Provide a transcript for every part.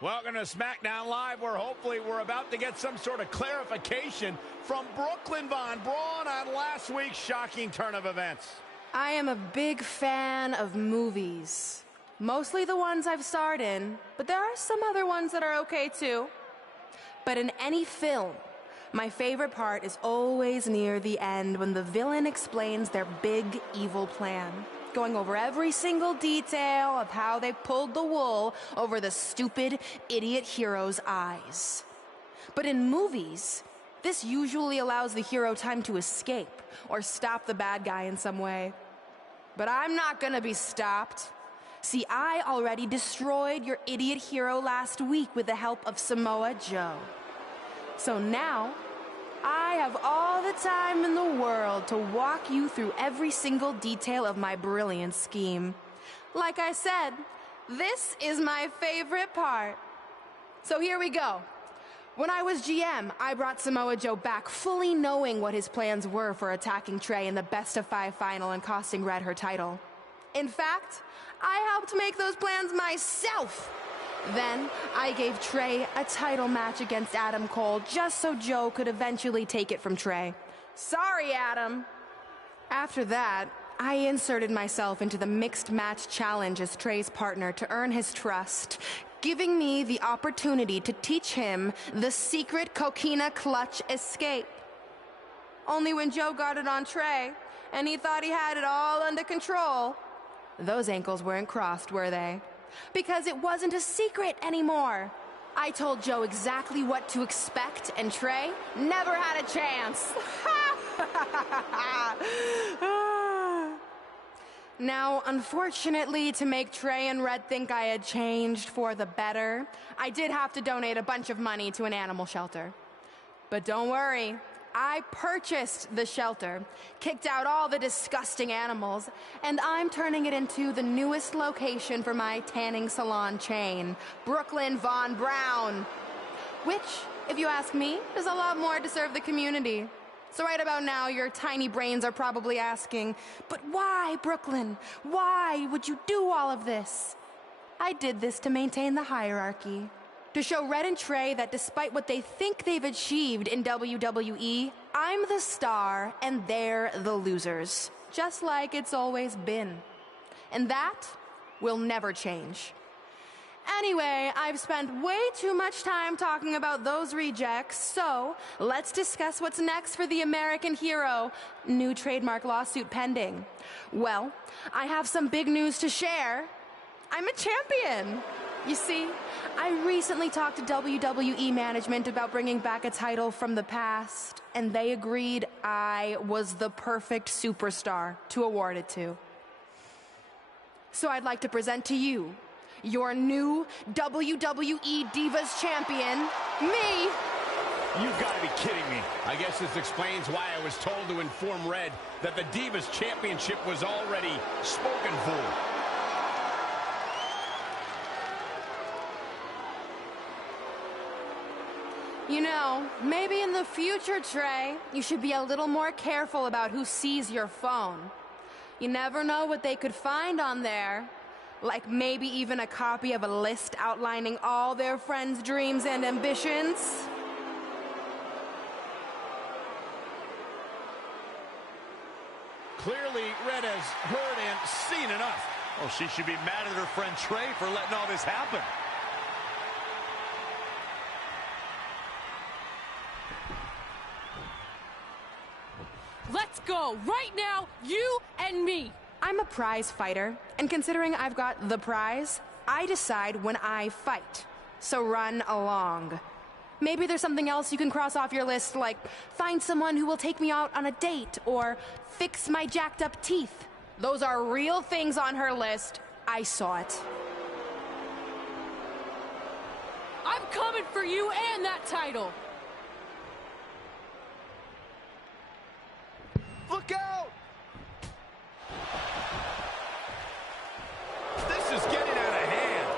Welcome to SmackDown Live, where hopefully we're about to get some sort of clarification from Brooklyn Von Braun on last week's shocking turn of events. I am a big fan of movies. Mostly the ones I've starred in, but there are some other ones that are okay too. But in any film, my favorite part is always near the end when the villain explains their big evil plan, going over every single detail of how they pulled the wool over the stupid idiot hero's eyes. But in movies, this usually allows the hero time to escape or stop the bad guy in some way. But I'm not gonna be stopped. See, I already destroyed your idiot hero last week with the help of Samoa Joe. So now, I have all the time in the world to walk you through every single detail of my brilliant scheme. Like I said, this is my favorite part. So here we go. When I was GM, I brought Samoa Joe back fully knowing what his plans were for attacking Trey in the best-of-5 final and costing Red her title. In fact, I helped make those plans myself. Then, I gave Trey a title match against Adam Cole just so Joe could eventually take it from Trey. Sorry, Adam. After that, I inserted myself into the mixed match challenge as Trey's partner to earn his trust, giving me the opportunity to teach him the secret coquina clutch escape. Only when Joe got it on Trey, and he thought he had it all under control, those ankles weren't crossed, were they? Because it wasn't a secret anymore. I told Joe exactly what to expect, and Trey never had a chance. Now, unfortunately, to make Trey and Red think I had changed for the better, I did have to donate a bunch of money to an animal shelter. But don't worry, I purchased the shelter, kicked out all the disgusting animals, and I'm turning it into the newest location for my tanning salon chain, Brooklyn Von Braun. Which, if you ask me, is a lot more to serve the community. So right about now, your tiny brains are probably asking, but why, Brooklyn? Why would you do all of this? I did this to maintain the hierarchy. To show Red and Trey that despite what they think they've achieved in WWE, I'm the star and they're the losers. Just like it's always been. And that will never change. Anyway, I've spent way too much time talking about those rejects, so let's discuss what's next for the American hero. New trademark lawsuit pending. Well, I have some big news to share. I'm a champion. You see, I recently talked to WWE management about bringing back a title from the past, and they agreed I was the perfect superstar to award it to. So I'd like to present to you your new WWE Divas Champion, me. You've got to be kidding me. I guess this explains why I was told to inform Red that the Divas Championship was already spoken for. You know, maybe in the future, Trey, you should be a little more careful about who sees your phone. You never know what they could find on there. Like maybe even a copy of a list outlining all their friends' dreams and ambitions. Clearly, Red has heard and seen enough. Well, she should be mad at her friend Trey for letting all this happen. Let's go, right now, you and me. I'm a prize fighter, and considering I've got the prize, I decide when I fight. So run along. Maybe there's something else you can cross off your list, like find someone who will take me out on a date, or fix my jacked up teeth. Those are real things on her list. I saw it. I'm coming for you and that title. Look out! This is getting out of hand.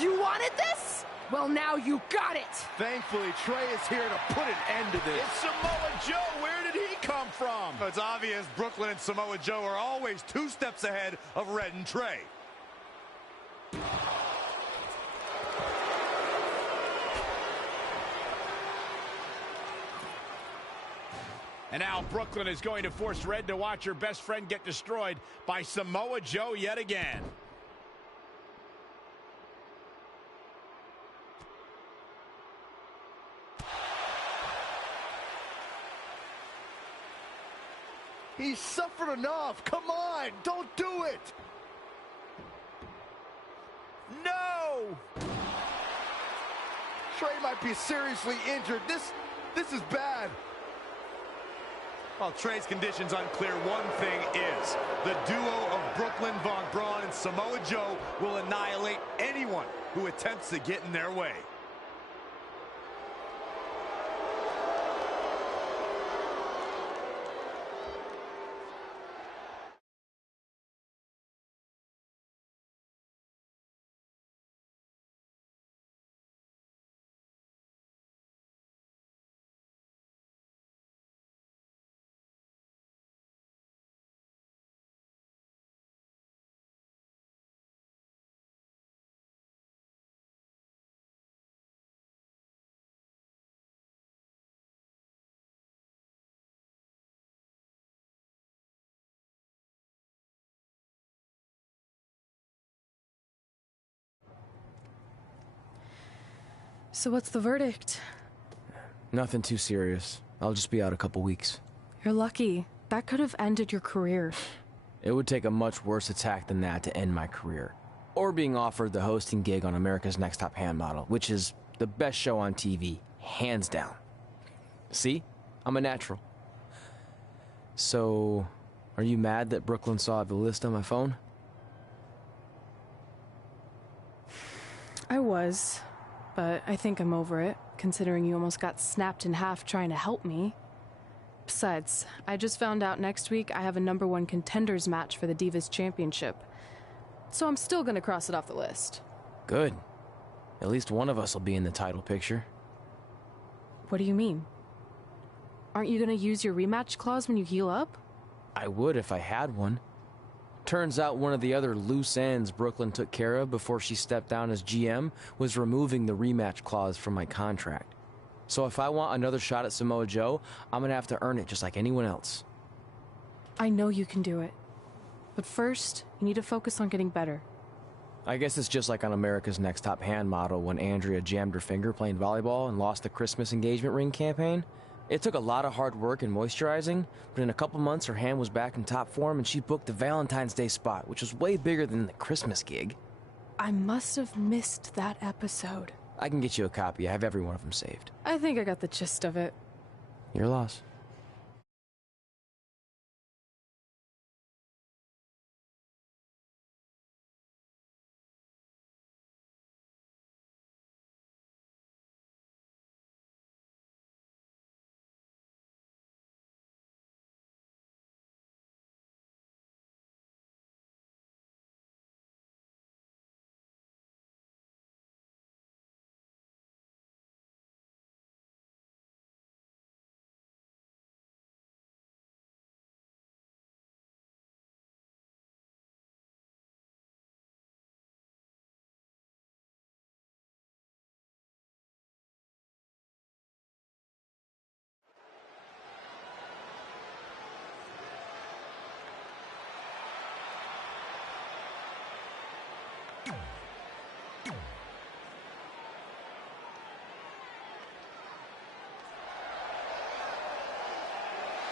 You wanted this? Well, now you got it! Thankfully, Trey is here to put an end to this. It's Samoa Joe. Where did he come from? It's obvious Brooklyn and Samoa Joe are always 2 steps ahead of Red and Trey. And now Brooklyn is going to force Red to watch her best friend get destroyed by Samoa Joe yet again. He's suffered enough. Come on, don't do it. No! Trey might be seriously injured. This is bad. While Trey's condition's unclear, one thing is, the duo of Brooklyn Von Braun and Samoa Joe will annihilate anyone who attempts to get in their way. So what's the verdict? Nothing too serious. I'll just be out a couple weeks. You're lucky. That could have ended your career. It would take a much worse attack than that to end my career. Or being offered the hosting gig on America's Next Top Hand Model, which is the best show on TV, hands down. See? I'm a natural. So, are you mad that Brooklyn saw the list on my phone? I was, but I think I'm over it, considering you almost got snapped in half trying to help me. Besides, I just found out next week I have a #1 contenders match for the Divas Championship. So I'm still gonna cross it off the list. Good. At least one of us will be in the title picture. What do you mean? Aren't you gonna use your rematch clause when you heal up? I would if I had one. Turns out one of the other loose ends Brooklyn took care of before she stepped down as GM was removing the rematch clause from my contract. So if I want another shot at Samoa Joe, I'm gonna have to earn it just like anyone else. I know you can do it. But first, you need to focus on getting better. I guess it's just like on America's Next Top Hand Model when Andrea jammed her finger playing volleyball and lost the Christmas engagement ring campaign. It took a lot of hard work and moisturizing, but in a couple months her hand was back in top form and she booked the Valentine's Day spot, which was way bigger than the Christmas gig. I must have missed that episode. I can get you a copy. I have every one of them saved. I think I got the gist of it. Your loss.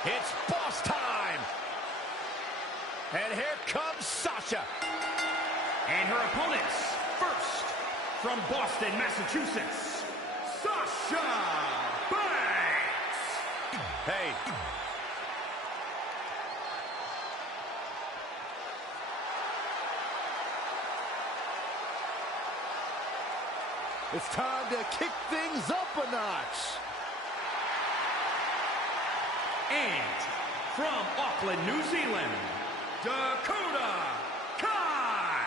It's boss time. And here comes Sasha. And her opponents, first, from Boston, Massachusetts, Sasha Banks. Hey. It's time to kick things up a notch. And from Auckland, New Zealand, Dakota Kai.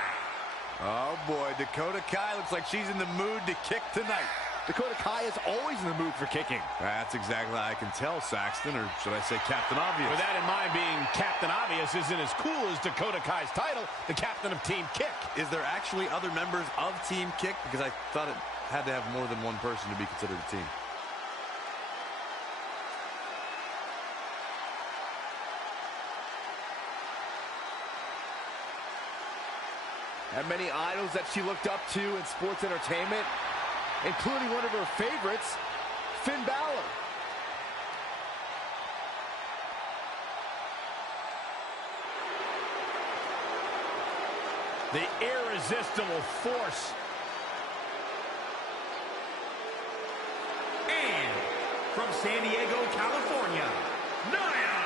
Oh boy, Dakota Kai looks like she's in the mood to kick tonight. Dakota Kai is always in the mood for kicking. That's exactly how I can tell, Saxton, or should I say Captain Obvious. With that in mind, being Captain Obvious isn't as cool as Dakota Kai's title, the captain of Team Kick. Is there actually other members of Team Kick? Because I thought it had to have more than one person to be considered a team. Had many idols that she looked up to in sports entertainment, including one of her favorites, Finn Balor. The irresistible force. And from San Diego, California, Nia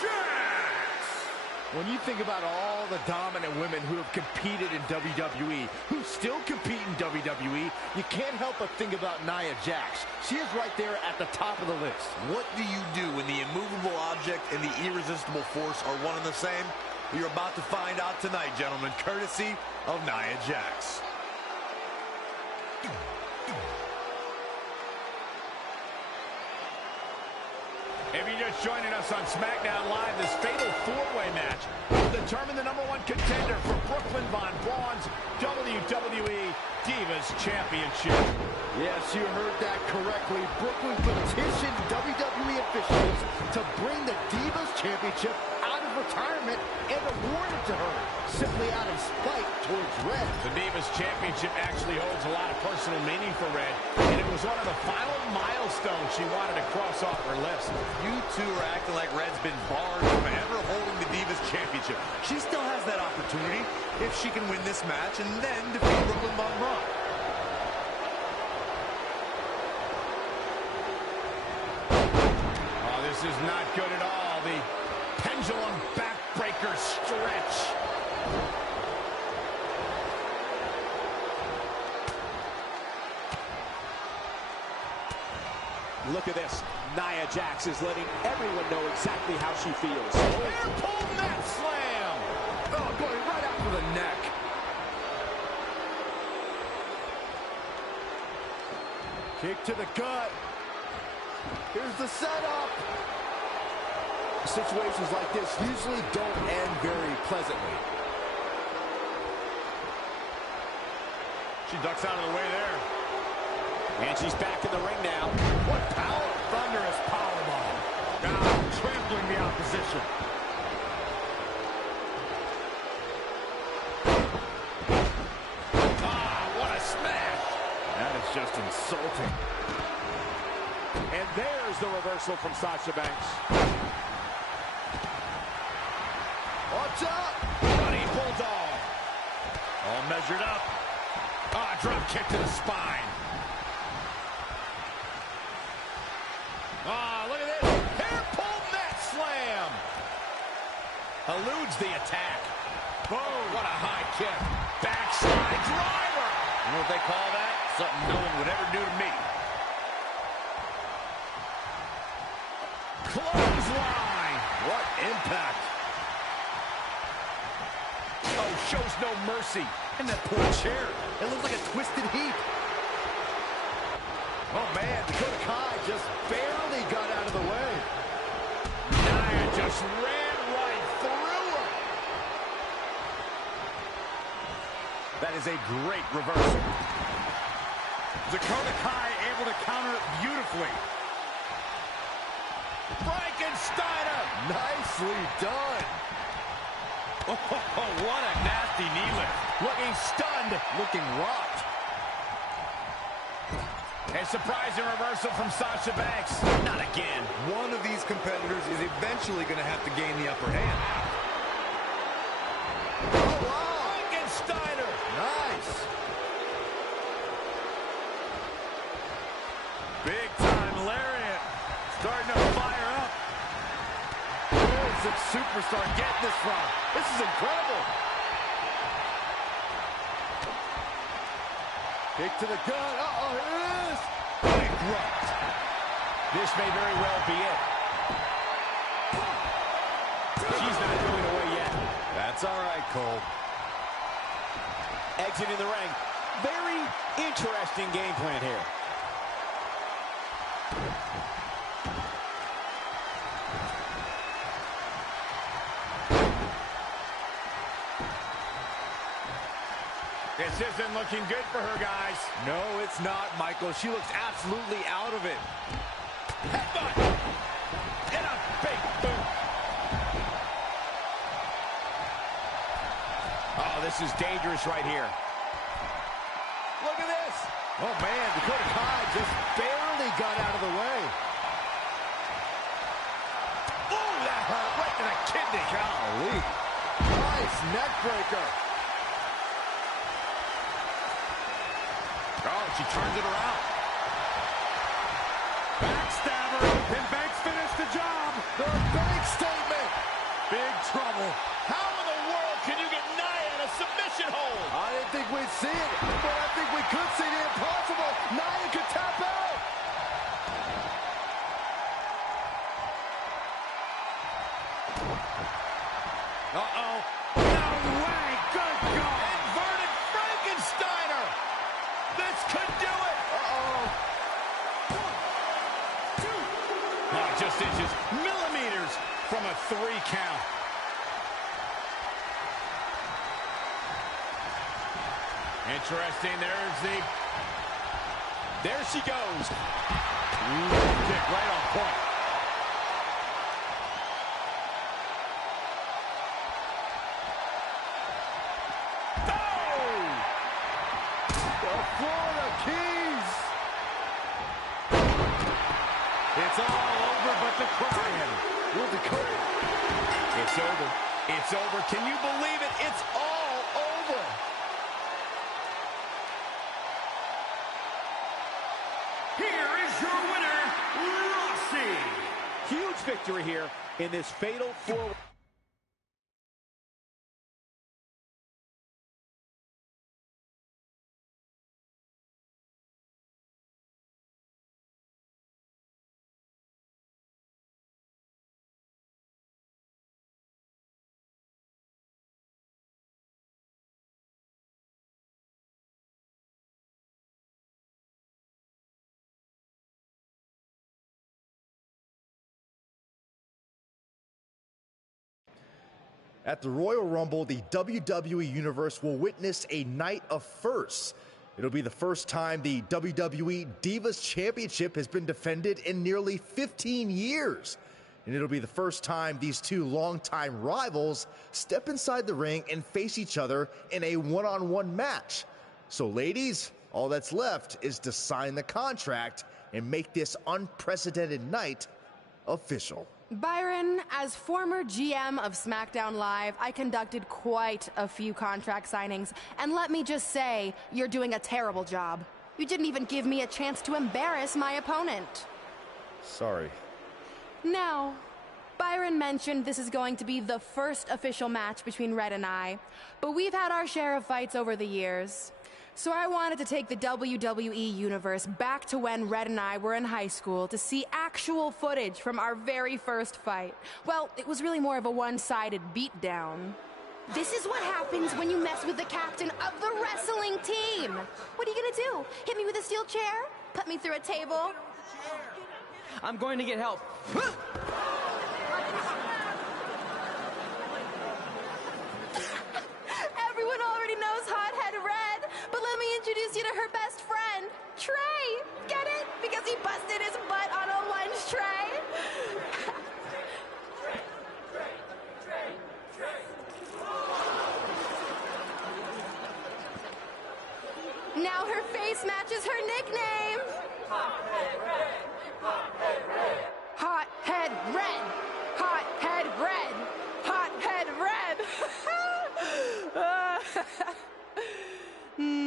Jax. When you think about all the dominant women who have competed in WWE, who still compete in WWE, you can't help but think about Nia Jax. She is right there at the top of the list. What do you do when the immovable object and the irresistible force are one and the same? You're about to find out tonight, gentlemen, courtesy of Nia Jax. If you're just joining us on SmackDown Live, this fatal four-way match will determine the #1 contender for Brooklyn Von Braun's WWE Divas Championship. Yes, you heard that correctly. Brooklyn petitioned WWE officials to bring the Divas Championship out of retirement and award it to her, simply out of spite towards Red. The Divas Championship actually holds a lot of personal meaning for Red, and it was one of the final milestones she wanted to cross off her list. You two are acting like Red's been barred from ever holding the Divas Championship. She still has that opportunity if she can win this match and then defeat Brooklyn Von Braun. Oh, this is not good at all. The pendulum backbreaker stretch. Look at this. Nia Jax is letting everyone know exactly how she feels. Air pull mat slam. Oh, going right after the neck. Kick to the gut. Here's the setup. Situations like this usually don't end very pleasantly. She ducks out of the way there. And she's back in the ring now. What power! Thunderous powerbomb. God, trampling the opposition. Ah, what a smash. That is just insulting. And there's the reversal from Sasha Banks. Watch out! Running bulldog. All measured up. Ah, drop kick to the spine. Ah, look at this. Hair pull mat slam. Eludes the attack. Boom. What a high kick. Backslide driver. You know what they call that? Something no one would ever do to me. Clothesline. What impact. Oh, shows no mercy. And that poor chair. It looks like a twisted heap. Oh, man. Dakota Kai just barely got out of the way. Nia just ran right through her. That is a great reversal. Dakota Kai able to counter beautifully. Frankensteiner. Nicely done. Oh, what a nasty knee lift. Looking stunned. Looking rocked. A surprising reversal from Sasha Banks. Not again. One of these competitors is eventually going to have to gain the upper hand. Oh, wow. Frankensteiner. Nice. Big time lariat. Starting to fire up. Where's the superstar getting this from? This is incredible. Kick to the gut. Uh-oh, here it is. Bankrupt. This may very well be it. She's not going away yet. That's all right, Cole. Exiting the ring. Very interesting game plan here. This isn't looking good for her, guys. No, it's not, Michael. She looks absolutely out of it. Headbutt. And a big boot. Oh, this This is dangerous right here. Look at this. Oh, man, Dakota Kai just barely got out of the way. Oh, that hurt right to the kidney. Golly. Nice neck breaker. Oh, she turns it around. Backstabber. And Banks finished the job. The big statement. Big trouble. How in the world can you get Nia in a submission hold? I didn't think we'd see it, but I think we could see the impossible. Nia could tap out. Uh-oh. No way. Good God. Inverted Frankensteiner. This could do it. Oh, just inches, millimeters from a 3 count. Interesting. There she goes. Kick right on point. Oh! The Florida Keys. It's all over but the crying. Will Dakota. It's over. It's over. Can you believe it? It's all over. Here is your winner, Rossi. Huge victory here in this fatal four-way. At the Royal Rumble, the WWE Universe will witness a night of firsts. It'll be the first time the WWE Divas Championship has been defended in nearly 15 years. And it'll be the first time these two longtime rivals step inside the ring and face each other in a one-on-one match. So ladies, all that's left is to sign the contract and make this unprecedented night official. Byron, as former GM of SmackDown Live, I conducted quite a few contract signings, and let me just say, you're doing a terrible job. You didn't even give me a chance to embarrass my opponent. Sorry. Now, Byron mentioned this is going to be the first official match between Red and I, but we've had our share of fights over the years. So I wanted to take the WWE Universe back to when Red and I were in high school to see actual footage from our very first fight. Well, it was really more of a one-sided beatdown. This is what happens when you mess with the captain of the wrestling team. What are you gonna do? Hit me with a steel chair? Put me through a table? I'm going to get help. Everyone already knows Hothead Red, but let me introduce you to her best friend, Trey. Get it? Because he busted his butt on a lunch tray. Now her face matches her nickname. Hothead Red. Hothead Red. Hothead Red. Hothead Red.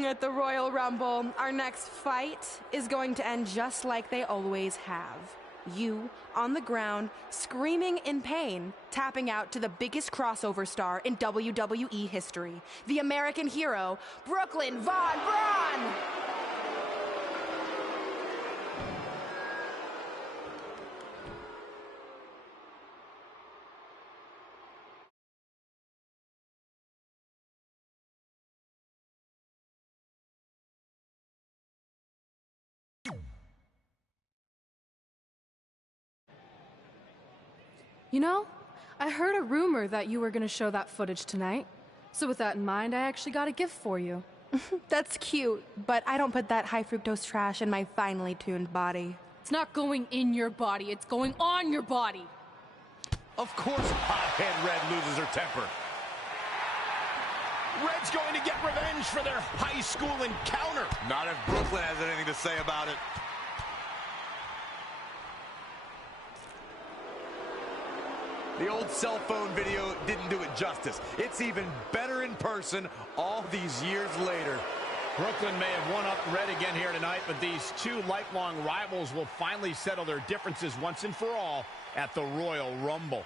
At the Royal Rumble, our next fight is going to end just like they always have. You on the ground, screaming in pain, tapping out to the biggest crossover star in WWE history, the American hero, Brooklyn Von Braun! You know, I heard a rumor that you were going to show that footage tonight. So with that in mind, I actually got a gift for you. That's cute, but I don't put that high fructose trash in my finely tuned body. It's not going in your body, it's going on your body. Of course, Hothead Red loses her temper. Red's going to get revenge for their high school encounter. Not if Brooklyn has anything to say about it. The old cell phone video didn't do it justice. It's even better in person all these years later. Brooklyn may have one-up Red again here tonight, but these two lifelong rivals will finally settle their differences once and for all at the Royal Rumble.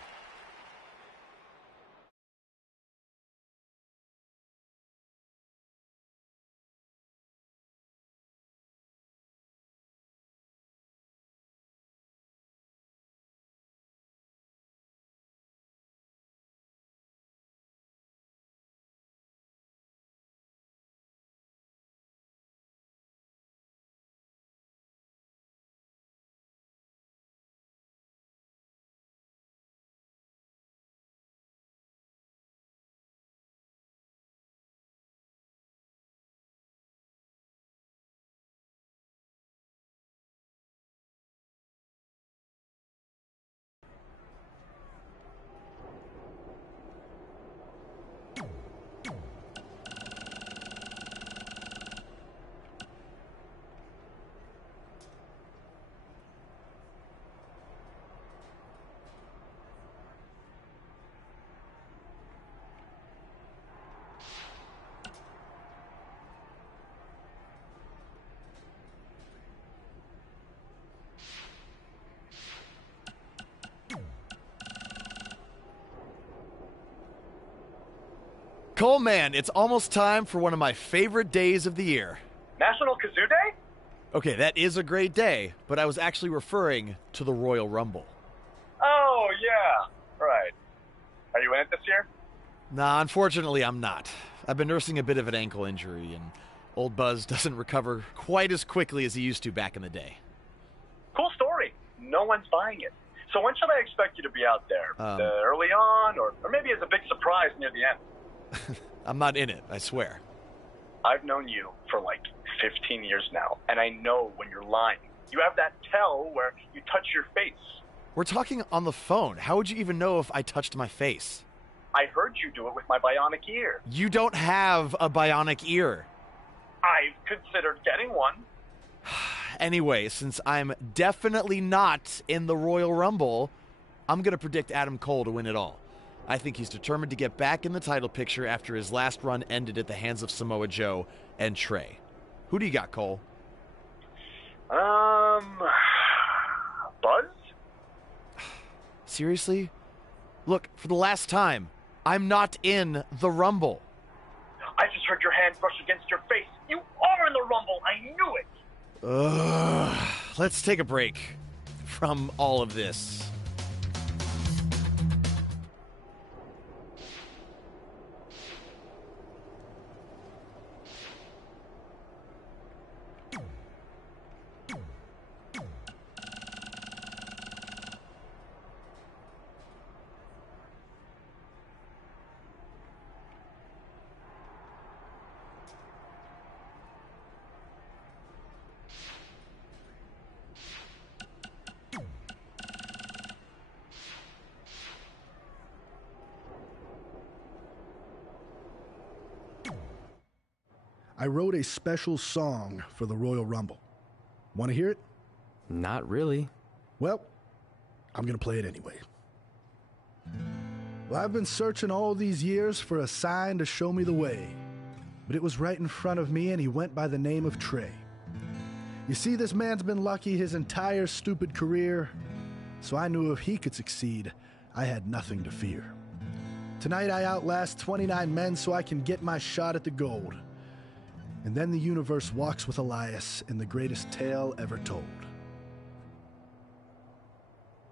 Cole, man, it's almost time for one of my favorite days of the year. National Kazoo Day? Okay, that is a great day, but I was actually referring to the Royal Rumble. Oh, yeah. Right. Are you in it this year? Nah, unfortunately, I'm not. I've been nursing a bit of an ankle injury, and old Buzz doesn't recover quite as quickly as he used to back in the day. Cool story. No one's buying it. So when should I expect you to be out there? Early on, or maybe as a big surprise near the end? I'm not in it, I swear. I've known you for like 15 years now, and I know when you're lying. You have that tell where you touch your face. We're talking on the phone. How would you even know if I touched my face? I heard you do it with my bionic ear. You don't have a bionic ear. I've considered getting one. Anyway, since I'm definitely not in the Royal Rumble, I'm going to predict Adam Cole to win it all. I think he's determined to get back in the title picture after his last run ended at the hands of Samoa Joe and Trey. Who do you got, Cole? Buzz? Seriously? Look, for the last time, I'm not in the Rumble. I just heard your hand brush against your face. You are in the Rumble. I knew it. Let's take a break from all of this. I wrote a special song for the Royal Rumble. Want to hear it? Not really. Well, I'm going to play it anyway. Well, I've been searching all these years for a sign to show me the way. But it was right in front of me, and he went by the name of Trey. You see, this man's been lucky his entire stupid career, so I knew if he could succeed, I had nothing to fear. Tonight I outlast 29 men so I can get my shot at the gold. And then the universe walks with Elias in the greatest tale ever told.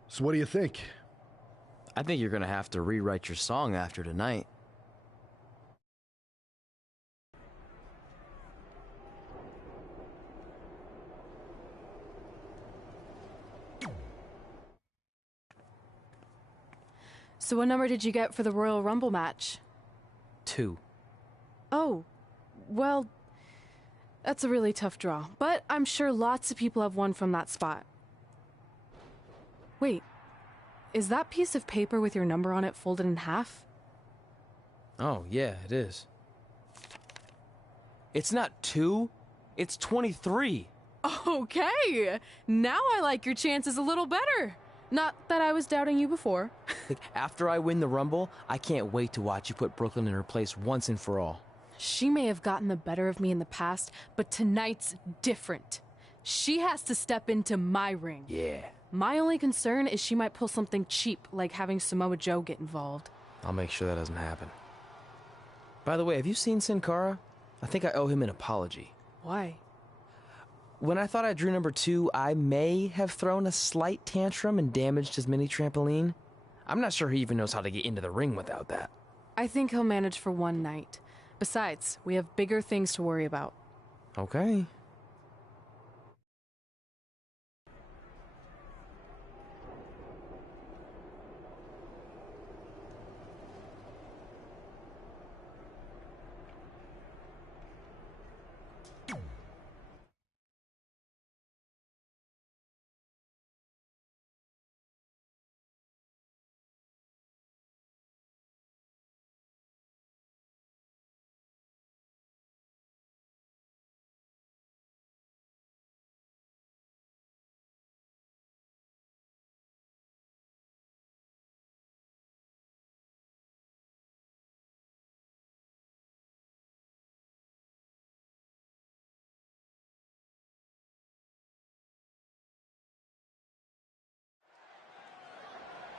So what do you think? I think you're going to have to rewrite your song after tonight. So what number did you get for the Royal Rumble match? 2. Oh, well, that's a really tough draw. But I'm sure lots of people have won from that spot. Wait, is that piece of paper with your number on it folded in half? Oh, yeah, it is. It's not 2, it's 23. Okay, now I like your chances a little better. Not that I was doubting you before. After I win the Rumble, I can't wait to watch you put Brooklyn in her place once and for all. She may have gotten the better of me in the past, but tonight's different. She has to step into my ring. Yeah. My only concern is she might pull something cheap, like having Samoa Joe get involved. I'll make sure that doesn't happen. By the way, have you seen Sin Cara? I think I owe him an apology. Why? When I thought I drew number 2, I may have thrown a slight tantrum and damaged his mini trampoline. I'm not sure he even knows how to get into the ring without that. I think he'll manage for one night. Besides, we have bigger things to worry about. Okay.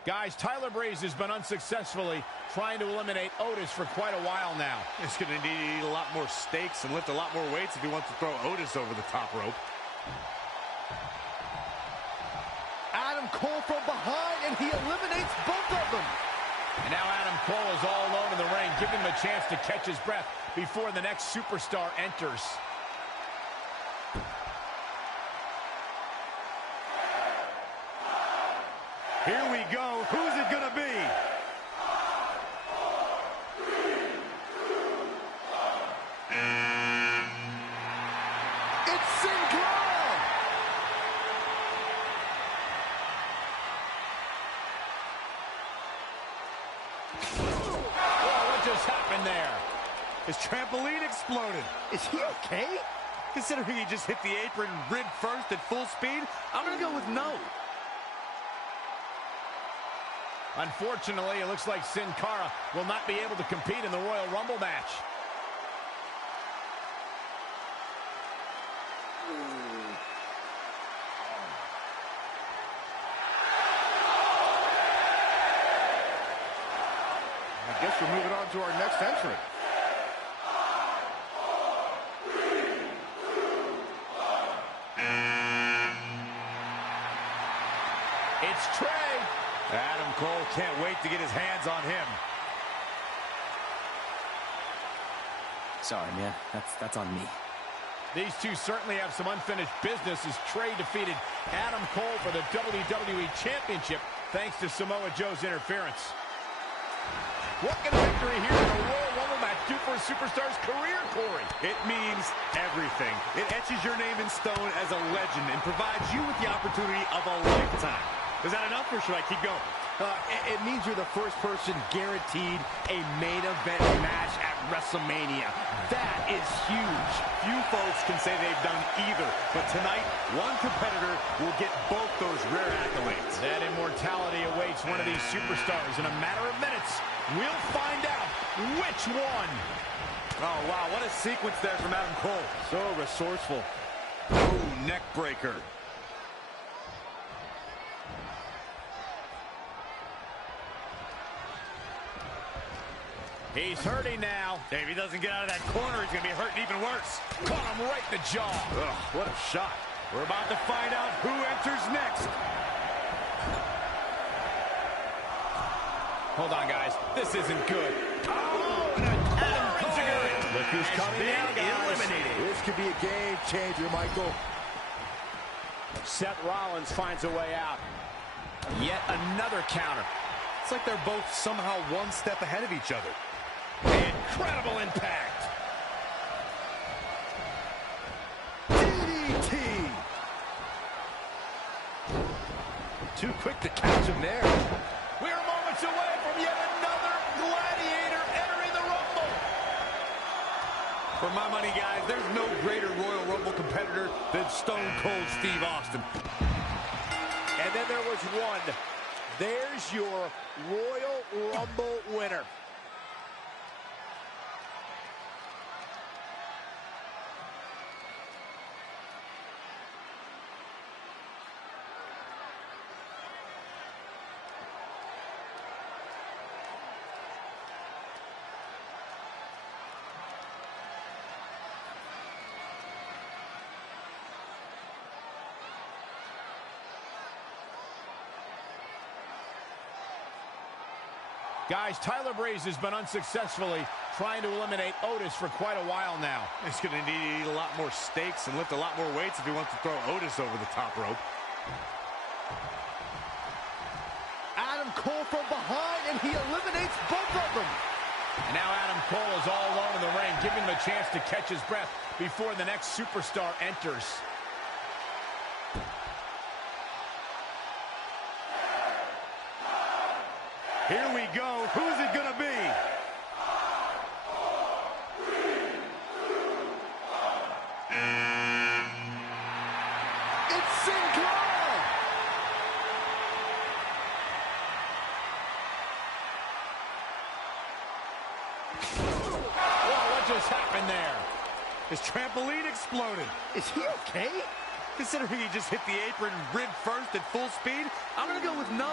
Guys, Tyler Breeze has been unsuccessfully trying to eliminate Otis for quite a while now. He's going to need to eat a lot more steaks and lift a lot more weights if he wants to throw Otis over the top rope. Adam Cole from behind, and he eliminates both of them. And now Adam Cole is all alone in the ring, giving him a chance to catch his breath before the next superstar enters. Here we go. Who's it going to be? It's Sin Cara! Whoa, what just happened there? His trampoline exploded. Is he okay? Considering he just hit the apron rib first at full speed, I'm going to go with no. Unfortunately, it looks like Sin Cara will not be able to compete in the Royal Rumble match. I guess we're moving on to our next entrant. It's Trey. Adam Cole can't wait to get his hands on him. Sorry, man. That's on me. These two certainly have some unfinished business as Trey defeated Adam Cole for the WWE Championship thanks to Samoa Joe's interference. What can a victory here in a Royal Rumble match do for a superstar's career, Corey? It means everything. It etches your name in stone as a legend and provides you with the opportunity of a lifetime. Is that enough, or should I keep going? It means you're the first person guaranteed a main event match at WrestleMania. That is huge. Few folks can say they've done either, but tonight, one competitor will get both those rare accolades. That immortality awaits one of these superstars in a matter of minutes. We'll find out which one. Oh, wow, what a sequence there from Adam Cole. So resourceful. Ooh, neck breaker. He's hurting now. If he doesn't get out of that corner, he's going to be hurting even worse. Caught him right in the jaw. Ugh, what a shot. We're about to find out who enters next. Hold on, guys. This isn't good. Oh, and Adam Cole. Look who's coming now, guys. Eliminated. This could be a game changer, Michael. Seth Rollins finds a way out. Yet another counter. It's like they're both somehow one step ahead of each other. Incredible impact. DDT. Too quick to catch him there. We're moments away from yet another gladiator entering the Rumble. For For my money, guys, there's no greater Royal Rumble competitor than Stone Cold Steve Austin. And then there was one. There's your Royal Rumble winner. Guys, Tyler Breeze has been unsuccessfully trying to eliminate Otis for quite a while now. He's going to need to eat a lot more steaks and lift a lot more weights if he wants to throw Otis over the top rope. Adam Cole from behind, and he eliminates both of them. And now Adam Cole is all alone in the ring, giving him a chance to catch his breath before the next superstar enters. Here we go. Who's it going to be? It's Sin Cara! Whoa, what just happened there? His trampoline exploded. Is he okay? Considering he just hit the apron rib first at full speed, I'm going to go with no.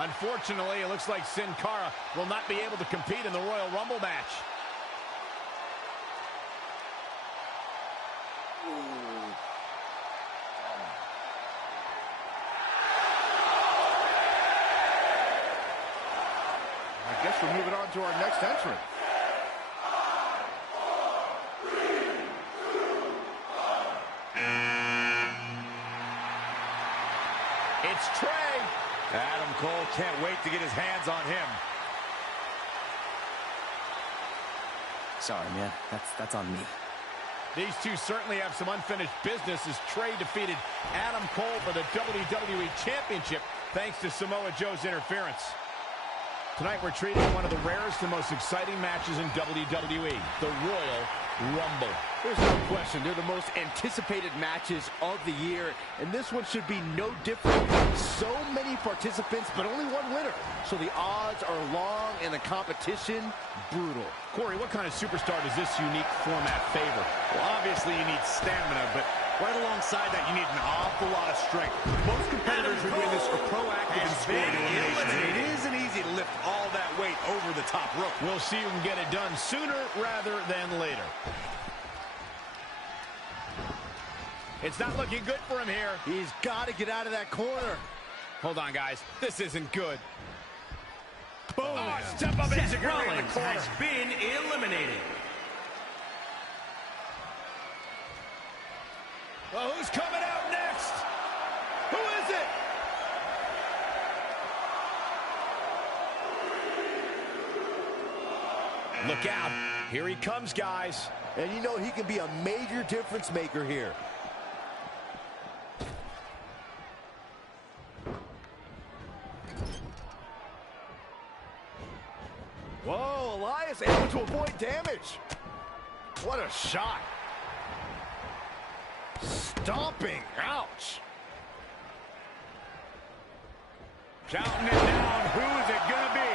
Unfortunately, it looks like Sin Cara will not be able to compete in the Royal Rumble match. I guess we're moving on to our next entrant. It's Trey. Adam Cole can't wait to get his hands on him. Sorry, man. That's on me. These two certainly have some unfinished business as Trey defeated Adam Cole for the WWE Championship thanks to Samoa Joe's interference. Tonight we're treating one of the rarest and most exciting matches in WWE, the Royal Rumble. There's no question, they're the most anticipated matches of the year, and this one should be no different. So many participants, but only one winner. So the odds are long and the competition brutal. Corey, what kind of superstar does this unique format favor? Well, obviously you need stamina, but right alongside that you need an awful lot of strength. Most competitors who win this are proactive in scoring eliminations, and it isn't easy to lift all that weight over the top rope. We'll see who can get it done sooner rather than later. It's not looking good for him here. He's got to get out of that corner. Hold on, guys. This isn't good. Boom. Oh, step up Seth into the Rollins corner. has been eliminated. Well, who's coming out next? Who is it? Look out. Here he comes, guys. And you know he can be a major difference maker here. Whoa, Elias able to avoid damage. What a shot. Stomping, ouch. Counting it down, who is it gonna be?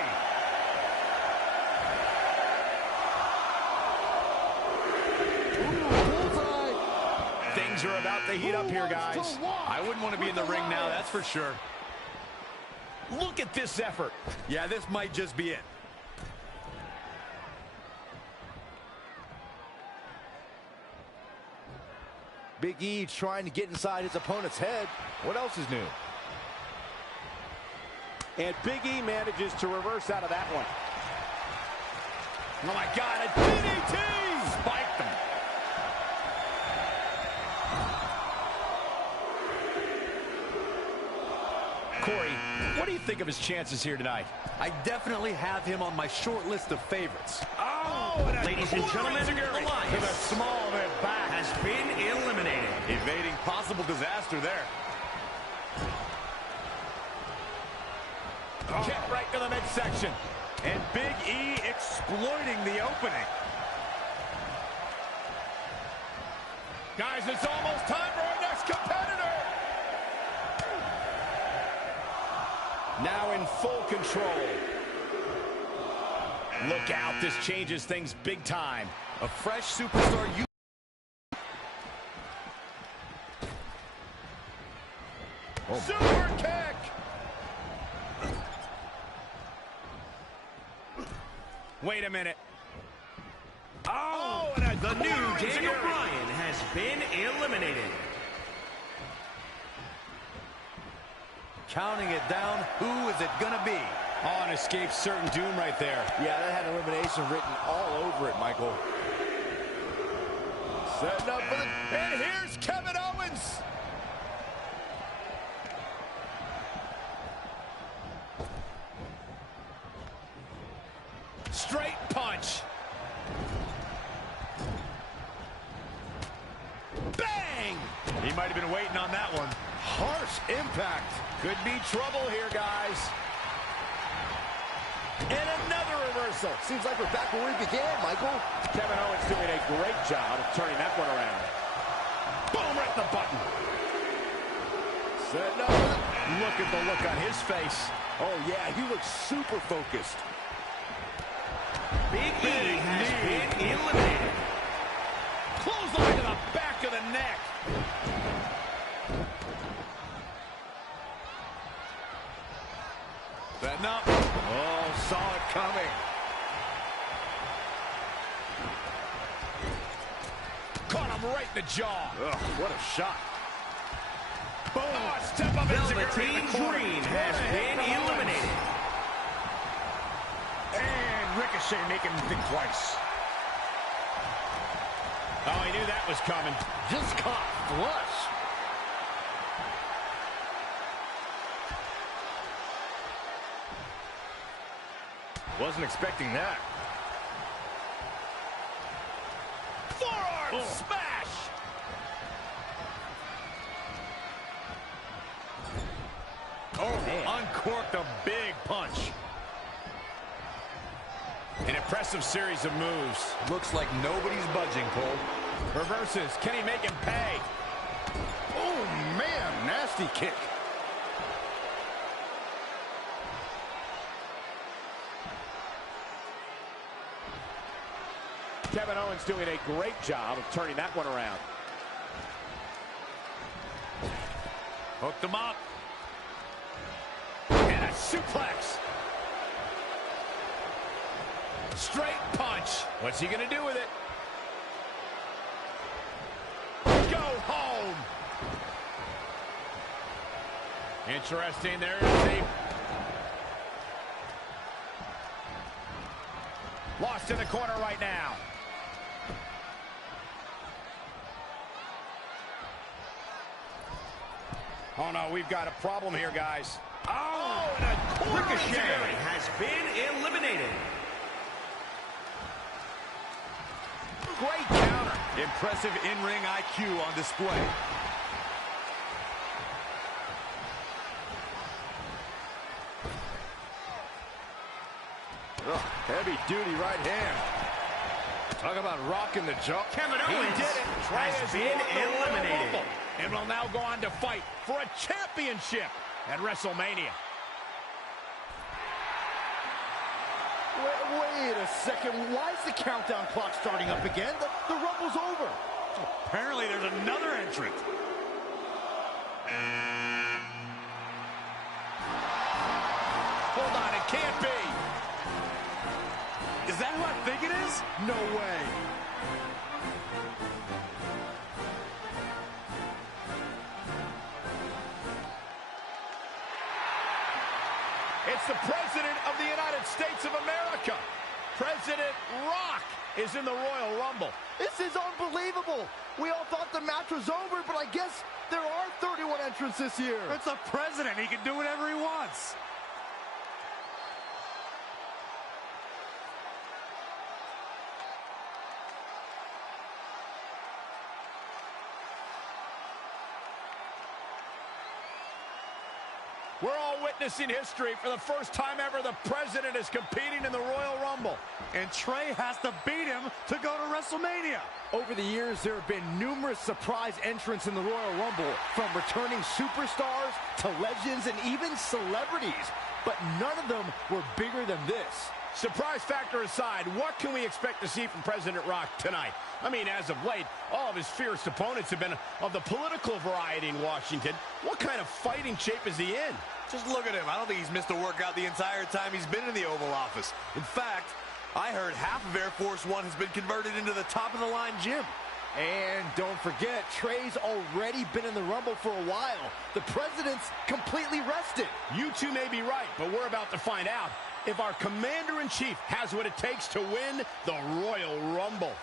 Things are about to heat up here, guys. I wouldn't want to be in the ring now, that's for sure. Look at this effort. Yeah, this might just be it. Big E trying to get inside his opponent's head. What else is new? And Big E manages to reverse out of that one. Oh, my God, a DDT! Spiked him. Corey, what do you think of his chances here tonight? I definitely have him on my short list of favorites. Ladies and gentlemen, to the Elias small of it back. has been eliminated. Evading possible disaster there. Kick right to the midsection. And Big E exploiting the opening. Guys, it's almost time for our next competitor. Now in full control. Look out, this changes things big time. A fresh superstar. Super kick! Wait a minute. Oh, and the new Daniel Bryan has been eliminated. Counting it down, who is it gonna be? On escapes certain doom right there. Yeah, that had elimination written all over it, Michael. Setting up for the... And here's Kevin Owens. Straight punch. Bang! He might have been waiting on that one. Harsh impact. Could be trouble here, guys. And another reversal. Seems like we're back where we began, Michael. Kevin Owens doing a great job of turning that one around. Boom, right in the button. Setting up. Look at the look on his face. Oh, yeah, he looks super focused. Big E has been eliminated. Clothesline to the back of the neck. Setting up. Oh, saw it coming. Caught him right in the jaw. Ugh, what a shot. Boom. Oh, step up Velveteen Dream has been eliminated. And Ricochet making him think twice. Oh, he knew that was coming. Just caught flush. Wasn't expecting that. Forearm smash! Oh, man. Uncorked a big punch. An impressive series of moves. Looks like nobody's budging, Cole. Reverses. Can he make him pay? Oh, man. Nasty kick. Kevin Owens doing a great job of turning that one around. Hooked him up. And a suplex. Straight punch. What's he going to do with it? Go home. Interesting. There is a... Lost in the corner right now. Oh, no, we've got a problem here, guys. Oh, and a Ricochet has been eliminated. Great counter. Impressive in-ring IQ on display. Ugh, heavy-duty right hand. Talk about rocking the jaw. Kevin Owens has been eliminated. And will now go on to fight for a championship at WrestleMania. Wait a second. Why is the countdown clock starting up again? The Rumble's over. Apparently there's another entrant. Hold on, it can't be. Is that who I think it is? No way. It's the President of the United States of America. President Rock is in the Royal Rumble. This is unbelievable. We all thought the match was over, but I guess there are 31 entrants this year. It's the president. He can do whatever he wants. We're all witnessing history. For the first time ever, the President is competing in the Royal Rumble. And Trey has to beat him to go to WrestleMania. Over the years, there have been numerous surprise entrants in the Royal Rumble, from returning superstars to legends and even celebrities. But none of them were bigger than this. Surprise factor aside, what can we expect to see from President Rock tonight? I mean, as of late, all of his fierce opponents have been of the political variety in Washington. What kind of fighting shape is he in? Just look at him. I don't think he's missed a workout the entire time he's been in the Oval Office. In fact, I heard half of Air Force One has been converted into the top-of-the-line gym. And don't forget, Trey's already been in the Rumble for a while. The President's completely rested. You two may be right, but we're about to find out if our Commander-in-Chief has what it takes to win the Royal Rumble.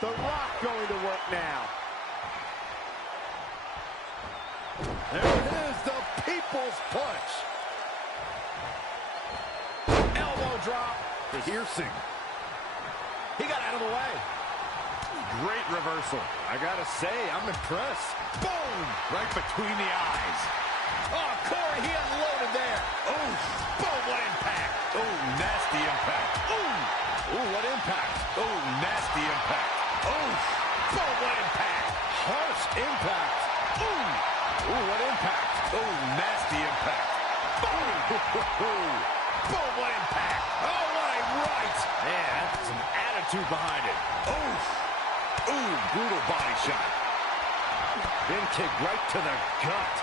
The Rock going to work now. There it is, the People's Punch. Elbow drop. Piercing. He got out of the way. Great reversal. I gotta say, I'm impressed. Boom! Right between the eyes. Oh, Corey, he unloaded there. Oh, Boom, what impact. oh, nasty impact. Ooh, what impact. Oh, nasty impact. Oh, boom, what impact. Harsh impact. Ooh, what impact. Oh, nasty impact. Boom, boom, what impact. Oh, what a right. Man, that's some attitude behind it. Oh, ooh, brutal body shot. Then kick right to the gut.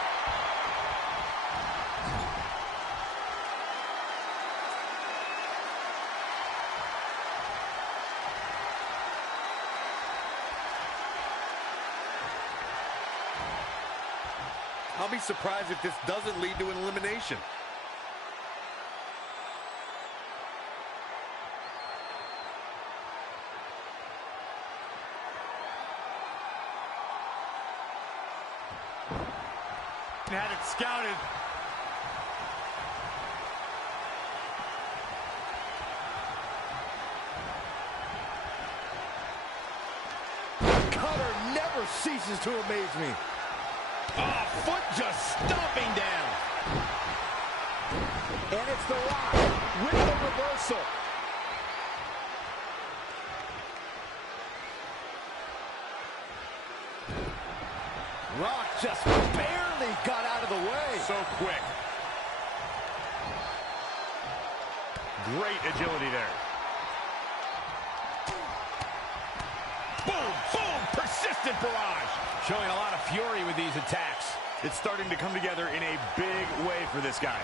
I'll be surprised if this doesn't lead to an elimination. Had it scouted. Cutter never ceases to amaze me. Oh, foot just stomping down. And it's The Rock with the reversal. Rock just barely got out of the way. So quick. Great agility there. Boom, boom, persistent barrage. Showing a lot of fury with these attacks. It's starting to come together in a big way for this guy.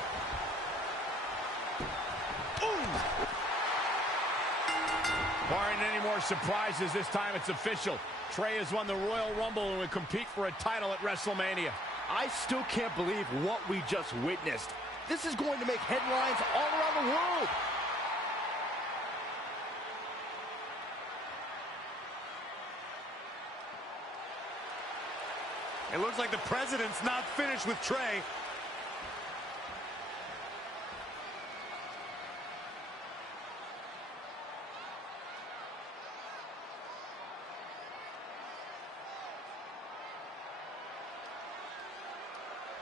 Barring any more surprises, this time it's official. Trey has won the Royal Rumble and will compete for a title at WrestleMania. I still can't believe what we just witnessed. This is going to make headlines all around the world. It looks like the President's not finished with Trey.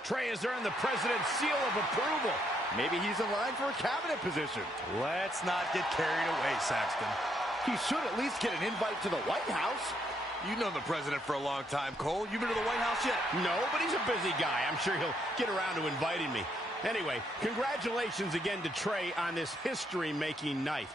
Trey has earned the President's seal of approval. Maybe he's in line for a cabinet position. Let's not get carried away, Saxton. He should at least get an invite to the White House. You've known the President for a long time, Cole. You been to the White House yet? No, but he's a busy guy. I'm sure he'll get around to inviting me. Anyway, congratulations again to Trey on this history-making night.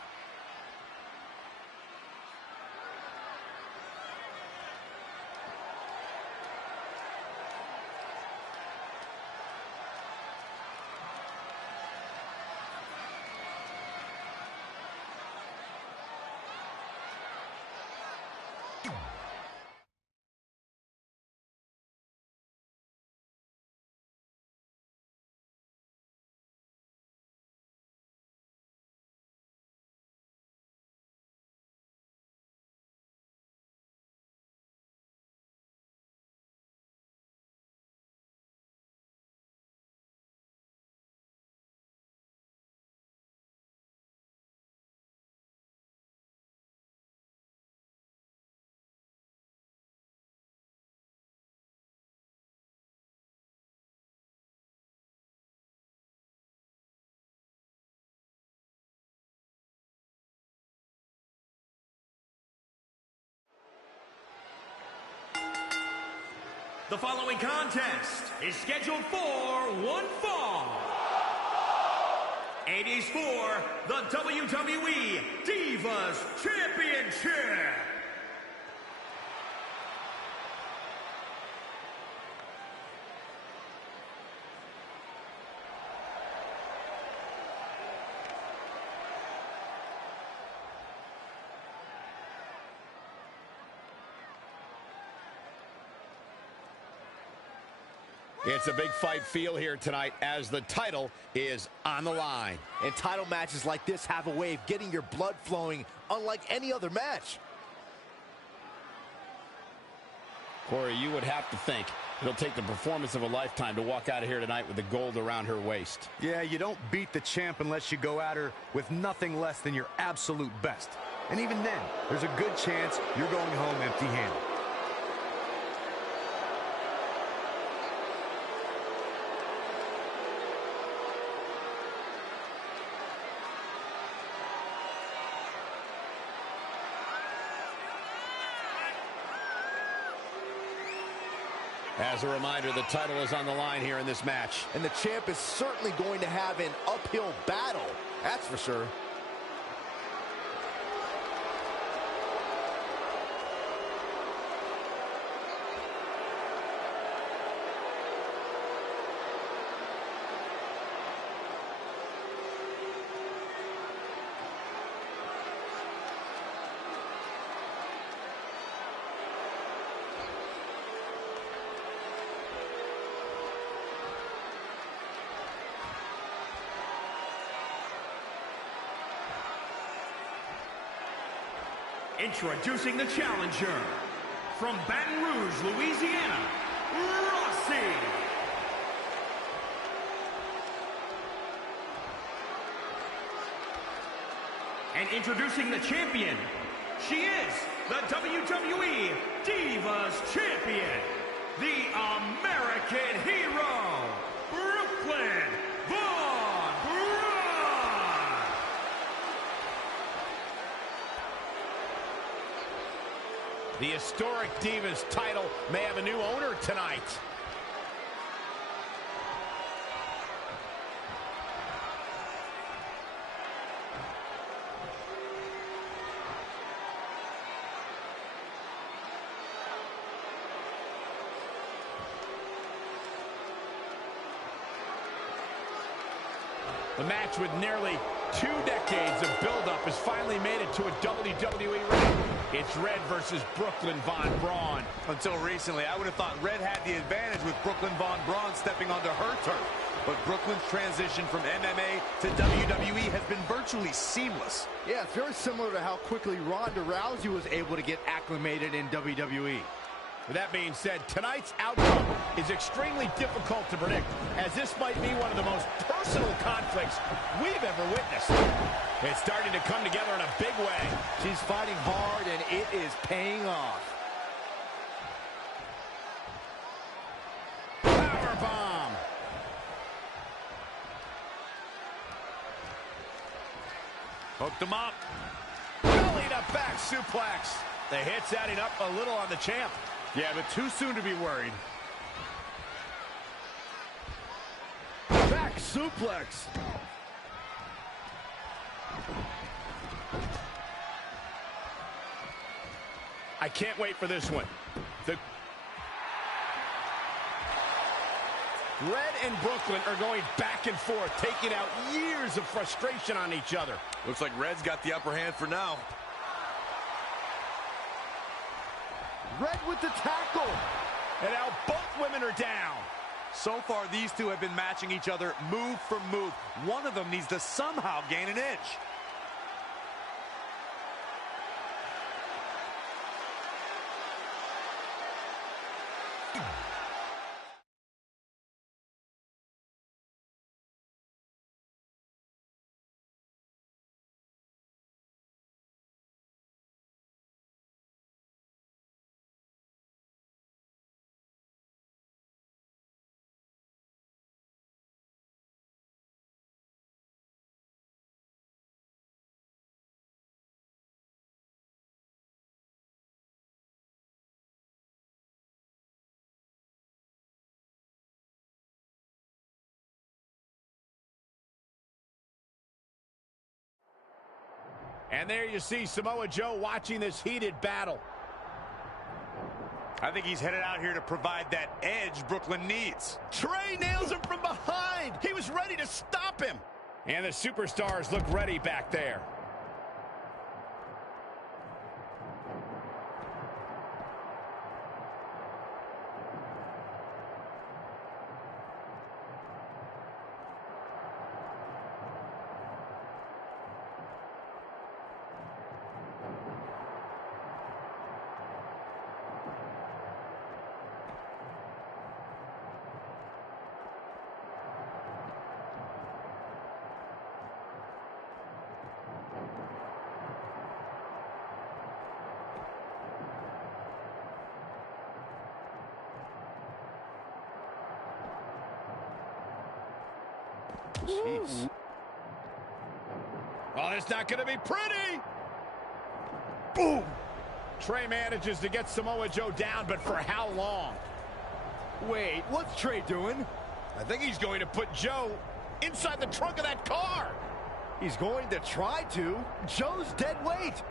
The following contest is scheduled for one fall. It is for the WWE Divas Championship. It's a big fight feel here tonight as the title is on the line. And title matches like this have a way of getting your blood flowing unlike any other match. Corey, you would have to think it'll take the performance of a lifetime to walk out of here tonight with the gold around her waist. Yeah, you don't beat the champ unless you go at her with nothing less than your absolute best. And even then, there's a good chance you're going home empty-handed. As a reminder, the title is on the line here in this match. And the champ is certainly going to have an uphill battle, that's for sure. Introducing the challenger, from Baton Rouge, Louisiana, Rossi. And introducing the champion, she is the WWE Divas Champion, the American Hero, Brooklyn Von Braun. The historic Divas title may have a new owner tonight. The match with nearly 2 decades of build-up has finally made it to a WWE ring. It's Red versus Brooklyn Von Braun. Until recently, I would have thought Red had the advantage with Brooklyn Von Braun stepping onto her turf. But Brooklyn's transition from MMA to WWE has been virtually seamless. Yeah, it's very similar to how quickly Ronda Rousey was able to get acclimated in WWE. With that being said, tonight's outcome is extremely difficult to predict, as this might be one of the most personal conflicts we've ever witnessed. It's starting to come together in a big way. She's fighting hard, and it is paying off. Powerbomb. Hooked him up. Belly to back suplex. The hit's adding up a little on the champ. Yeah, but too soon to be worried. Back suplex. I can't wait for this one. Red and Brooklyn are going back and forth, taking out years of frustration on each other. Looks like Red's got the upper hand for now. Red with the tackle. And now both women are down. So far, these two have been matching each other move for move. One of them needs to somehow gain an edge. And there you see Samoa Joe watching this heated battle. I think he's headed out here to provide that edge Brooklyn needs. Trey nails him from behind. He was ready to stop him. And the superstars look ready back there. Jeez. Well, it's not going to be pretty. Boom. Trey manages to get Samoa Joe down, but for how long? Wait, what's Trey doing? I think he's going to put Joe inside the trunk of that car. He's going to try to. Joe's dead weight.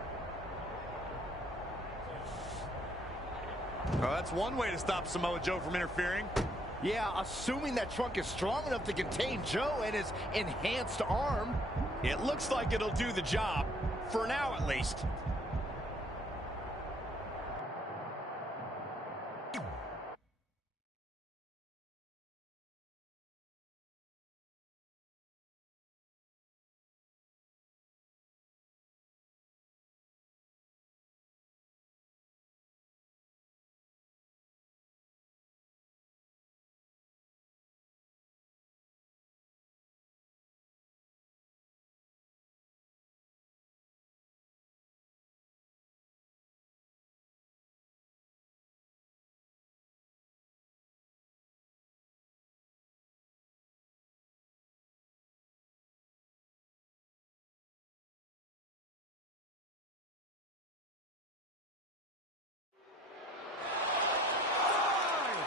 Well, that's one way to stop Samoa Joe from interfering. Yeah, assuming that trunk is strong enough to contain Joe and his enhanced arm. It looks like it'll do the job, for now at least.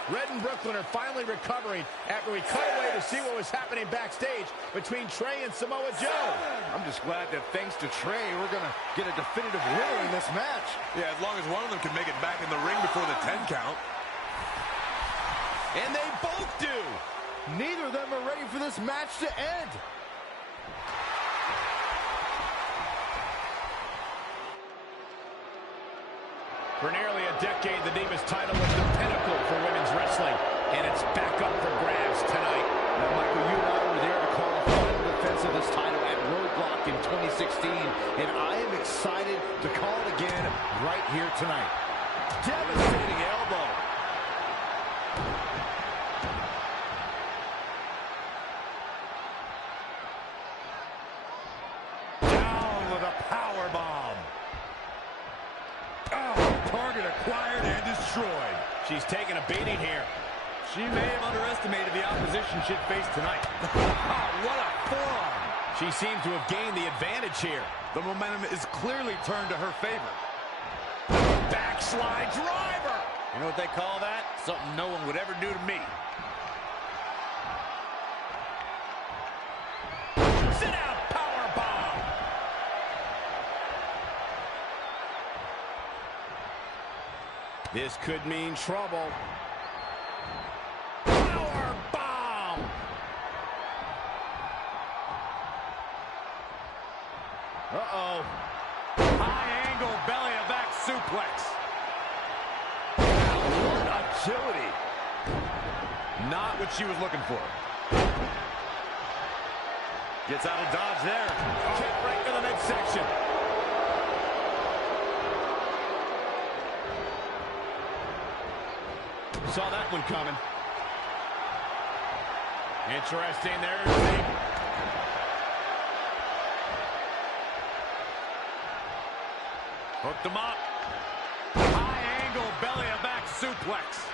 Red and Brooklyn are finally recovering after we cut away to see what was happening backstage between Trey and Samoa Joe. I'm just glad that thanks to Trey, we're going to get a definitive winner in this match. Yeah, as long as one of them can make it back in the ring before the 10 count. And they both do. Neither of them are ready for this match to end. For nearly a decade, the Divas title was the pinnacle for women's wrestling, and it's back up for grabs tonight. Now, Michael, you and I were there to call a final defense of this title at Roadblock in 2016, and I am excited to call it again right here tonight. Devastating elbow. Down with a power bomb. Target acquired and destroyed. She's taking a beating here. She may have underestimated the opposition she'd face tonight. What a forearm. She seems to have gained the advantage here. The momentum is clearly turned to her favor. Backslide driver. You know what they call that? Something no one would ever do to me. Sit down, power bomb. This could mean trouble. Power bomb. Uh-oh. High angle belly to back suplex. What agility. Not what she was looking for. Gets out of dodge there. Kick right to the midsection. Saw that one coming. Interesting. There's the... Hooked him up. High angle belly to back suplex.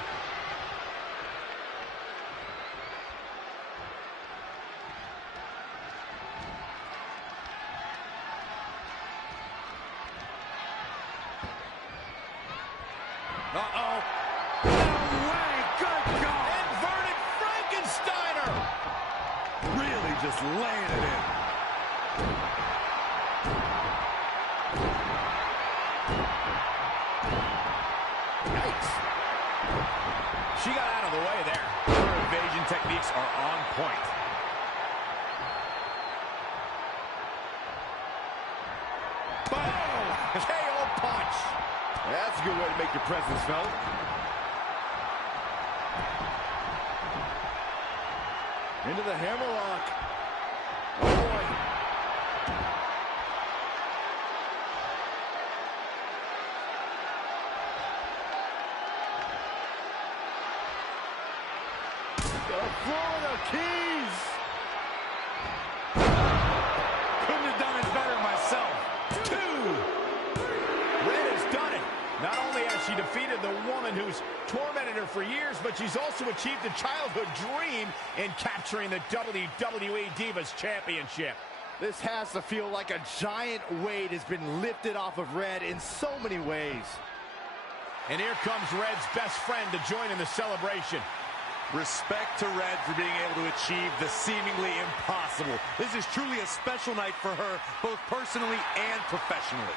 Uh-oh. No way! Good God! Inverted Frankensteiner! Really just laying it in. She got out of the way there. Her evasion techniques are on point. Boom! KO punch. That's a good way to make your presence felt. Into the hammerlock. Oh, boy. Florida Keys. Couldn't have done it better myself. 2. Red has done it. Not only has she defeated the woman who's tormented her for years, but she's also achieved a childhood dream in capturing the WWE Divas Championship. This has to feel like a giant weight has been lifted off of Red in so many ways. And here comes Red's best friend to join in the celebration. Respect to Red for being able to achieve the seemingly impossible. This is truly a special night for her, both personally and professionally.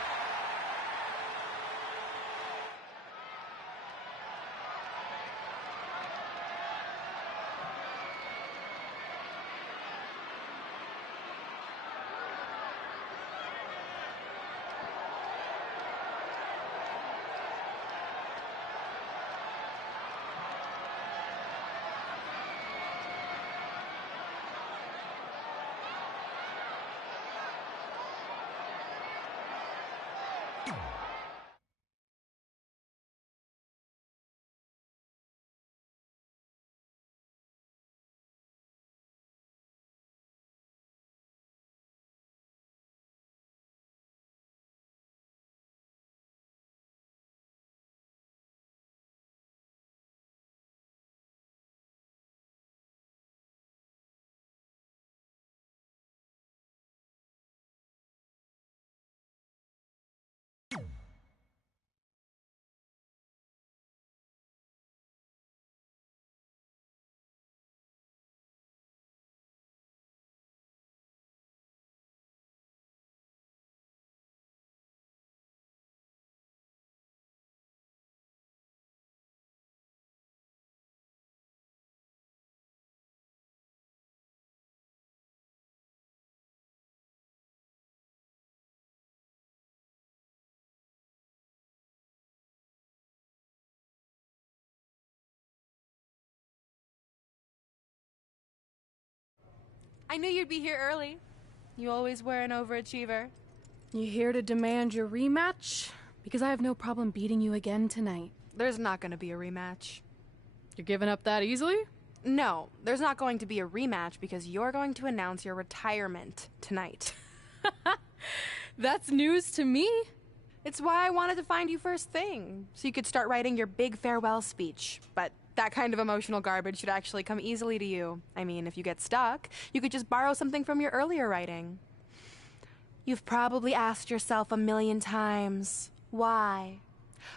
I knew you'd be here early. You always were an overachiever. You here to demand your rematch? Because I have no problem beating you again tonight. There's not going to be a rematch. You're giving up that easily? No, there's not going to be a rematch because you're going to announce your retirement tonight. That's news to me. It's why I wanted to find you first thing, so you could start writing your big farewell speech. But that kind of emotional garbage should actually come easily to you. I mean, if you get stuck, you could just borrow something from your earlier writing. You've probably asked yourself a million times, why?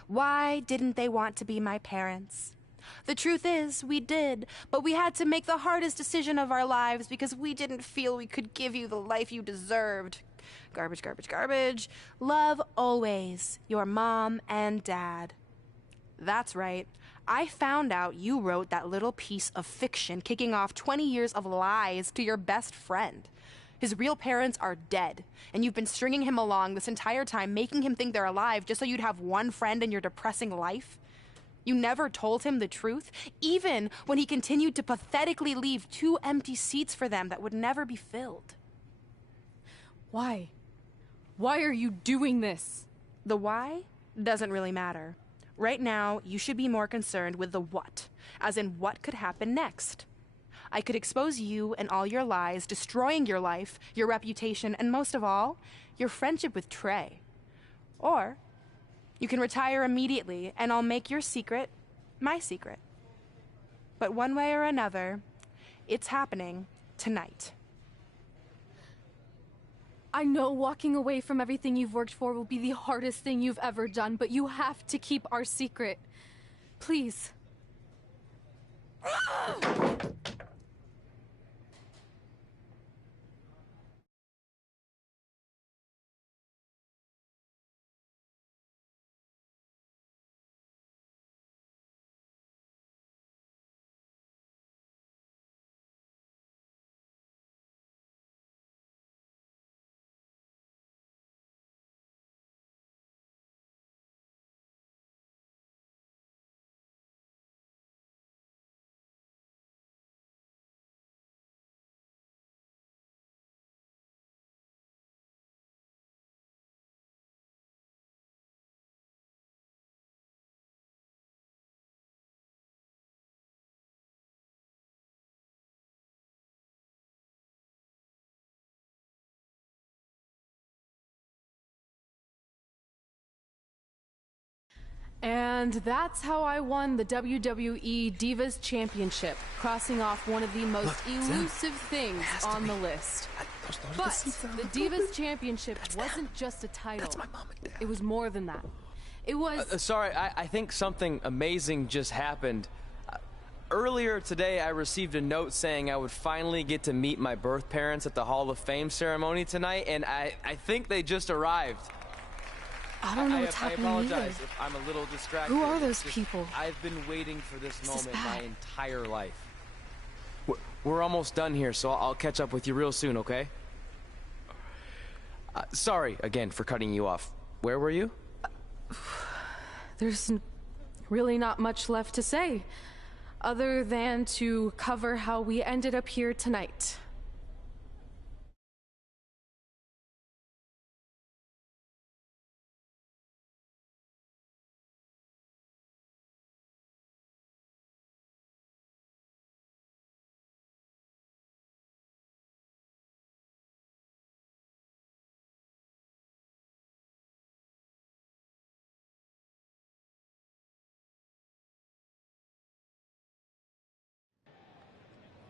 Why didn't they want to be my parents? The truth is, we did, but we had to make the hardest decision of our lives because we didn't feel we could give you the life you deserved. Garbage, garbage, garbage. Love always, your mom and dad. That's right. I found out you wrote that little piece of fiction kicking off 20 years of lies to your best friend. His real parents are dead, and you've been stringing him along this entire time, making him think they're alive just so you'd have one friend in your depressing life. You never told him the truth, even when he continued to pathetically leave 2 empty seats for them that would never be filled. Why? Why are you doing this? The why doesn't really matter. Right now, you should be more concerned with the what, as in what could happen next. I could expose you and all your lies, destroying your life, your reputation, and most of all, your friendship with Trey. Or you can retire immediately, and I'll make your secret my secret. But one way or another, it's happening tonight. I know walking away from everything you've worked for will be the hardest thing you've ever done, but you have to keep our secret. Please. And that's how I won the WWE Divas Championship, crossing off one of the most elusive things on the list. But the Divas Championship wasn't just a title. That's my mom and dad. It was more than that. It was... Sorry, I think something amazing just happened. Earlier today, I received a note saying I would finally get to meet my birth parents at the Hall of Fame ceremony tonight, and I think they just arrived. I don't know what's happening I apologize either. if I'm a little distracted. Who are those people? I've been waiting for this moment my entire life. We're almost done here, so I'll catch up with you real soon, okay? Sorry, again, for cutting you off. Where were you? There's really not much left to say, other than to cover how we ended up here tonight.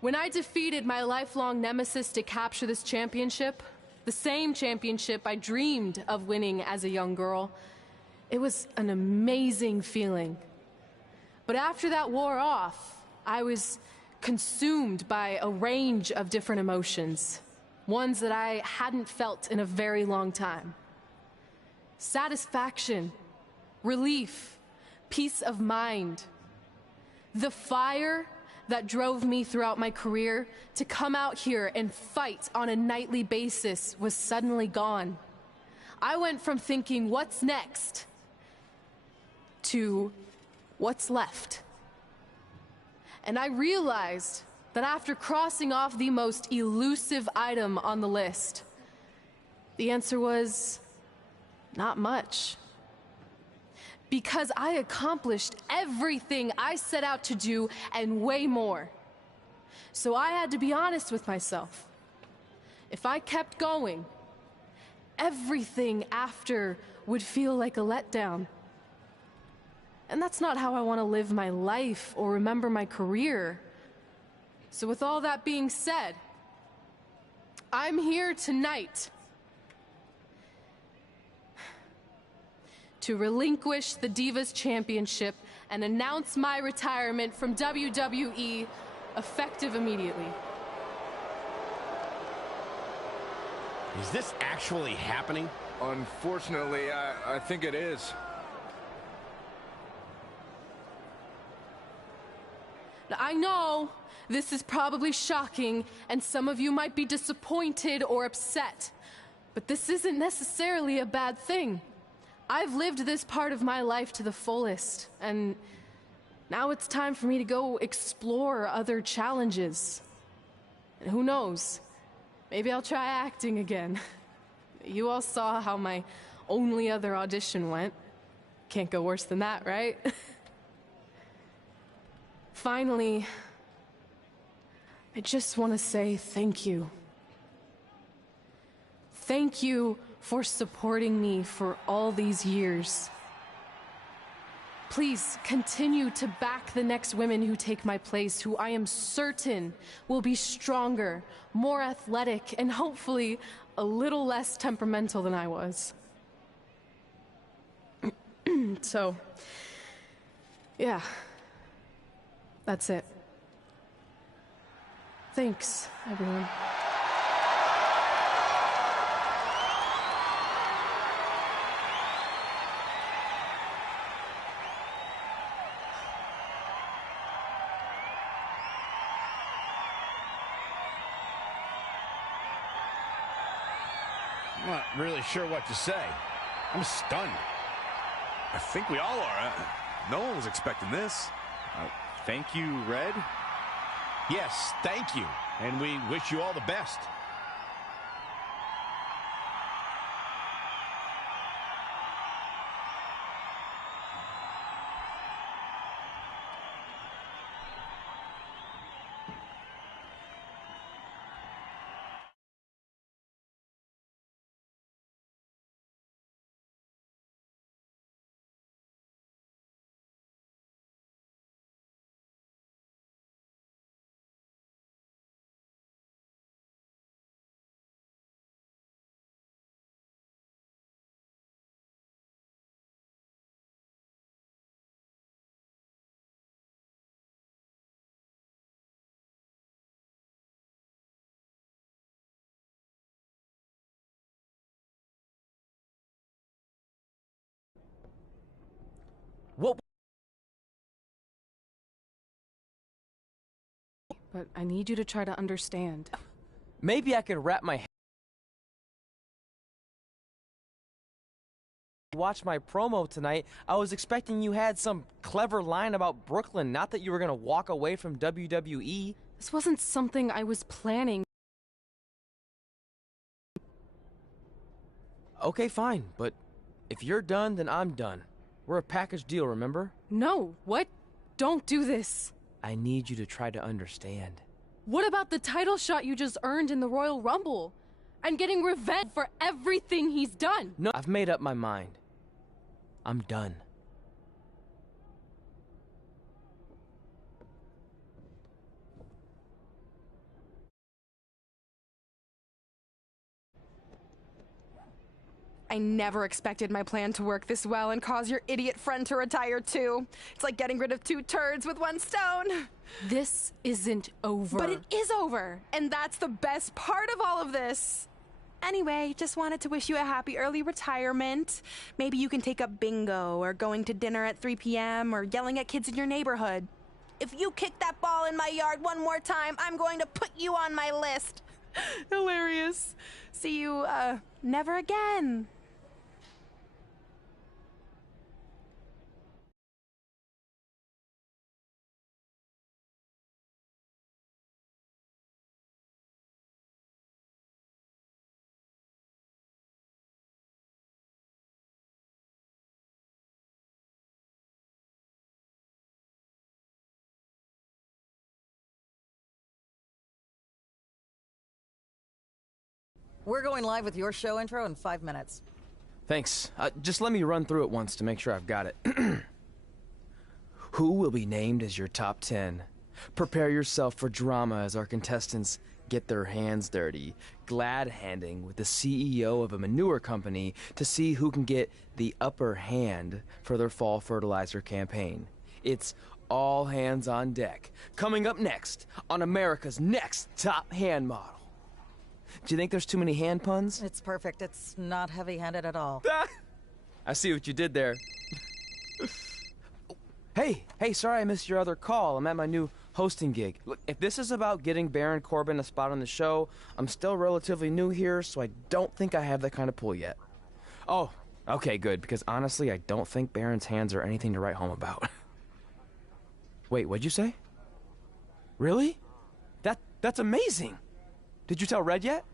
When I defeated my lifelong nemesis to capture this championship, the same championship I dreamed of winning as a young girl, it was an amazing feeling. But after that wore off, I was consumed by a range of different emotions, ones that I hadn't felt in a very long time. Satisfaction, relief, peace of mind. The fire that drove me throughout my career to come out here and fight on a nightly basis was suddenly gone. I went from thinking, what's next, to what's left. And I realized that after crossing off the most elusive item on the list, the answer was not much. Because I accomplished everything I set out to do and way more. So I had to be honest with myself. If I kept going, everything after would feel like a letdown. And that's not how I want to live my life or remember my career. So with all that being said, I'm here tonight to relinquish the Divas Championship and announce my retirement from WWE, effective immediately. Is this actually happening? Unfortunately, I think it is. Now, I know this is probably shocking, and some of you might be disappointed or upset, but this isn't necessarily a bad thing. I've lived this part of my life to the fullest, and now it's time for me to go explore other challenges. And who knows, maybe I'll try acting again. You all saw how my only other audition went. Can't go worse than that, right? Finally, I just want to say thank you. Thank you for supporting me for all these years. Please continue to back the next women who take my place, who I am certain will be stronger, more athletic, and hopefully a little less temperamental than I was. So, yeah, that's it. Thanks, everyone. I'm not really sure what to say. I'm stunned. I think we all are. No one was expecting this. Thank you, Red. Yes, thank you. And we wish you all the best. What? But I need you to try to understand. Maybe I could wrap my head. Watch my promo tonight. I was expecting you had some clever line about Brooklyn, not that you were gonna walk away from WWE. This wasn't something I was planning. Okay, fine, but if you're done, then I'm done. We're a package deal, remember? No, what? Don't do this. I need you to try to understand. What about the title shot you just earned in the Royal Rumble? And getting revenge for everything he's done? No, I've made up my mind. I'm done. I never expected my plan to work this well and cause your idiot friend to retire too. It's like getting rid of 2 turds with 1 stone. This isn't over. But it is over, and that's the best part of all of this. Anyway, just wanted to wish you a happy early retirement. Maybe you can take up bingo, or going to dinner at 3 p.m., or yelling at kids in your neighborhood. If you kick that ball in my yard one more time, I'm going to put you on my list. Hilarious. See you, never again. We're going live with your show intro in 5 minutes. Thanks. Just let me run through it once to make sure I've got it. Who will be named as your top 10? Prepare yourself for drama as our contestants get their hands dirty, glad-handing with the CEO of a manure company to see who can get the upper hand for their fall fertilizer campaign. It's all hands on deck. Coming up next on America's Next Top Hand Model. Do you think there's too many hand puns? It's perfect. It's not heavy-handed at all. I see what you did there. Hey, sorry I missed your other call. I'm at my new hosting gig. Look, if this is about getting Baron Corbin a spot on the show, I'm still relatively new here, so I don't think I have that kind of pull yet. Oh, okay, good, because honestly, I don't think Baron's hands are anything to write home about. Wait, what'd you say? Really? That's amazing! Did you tell Red yet?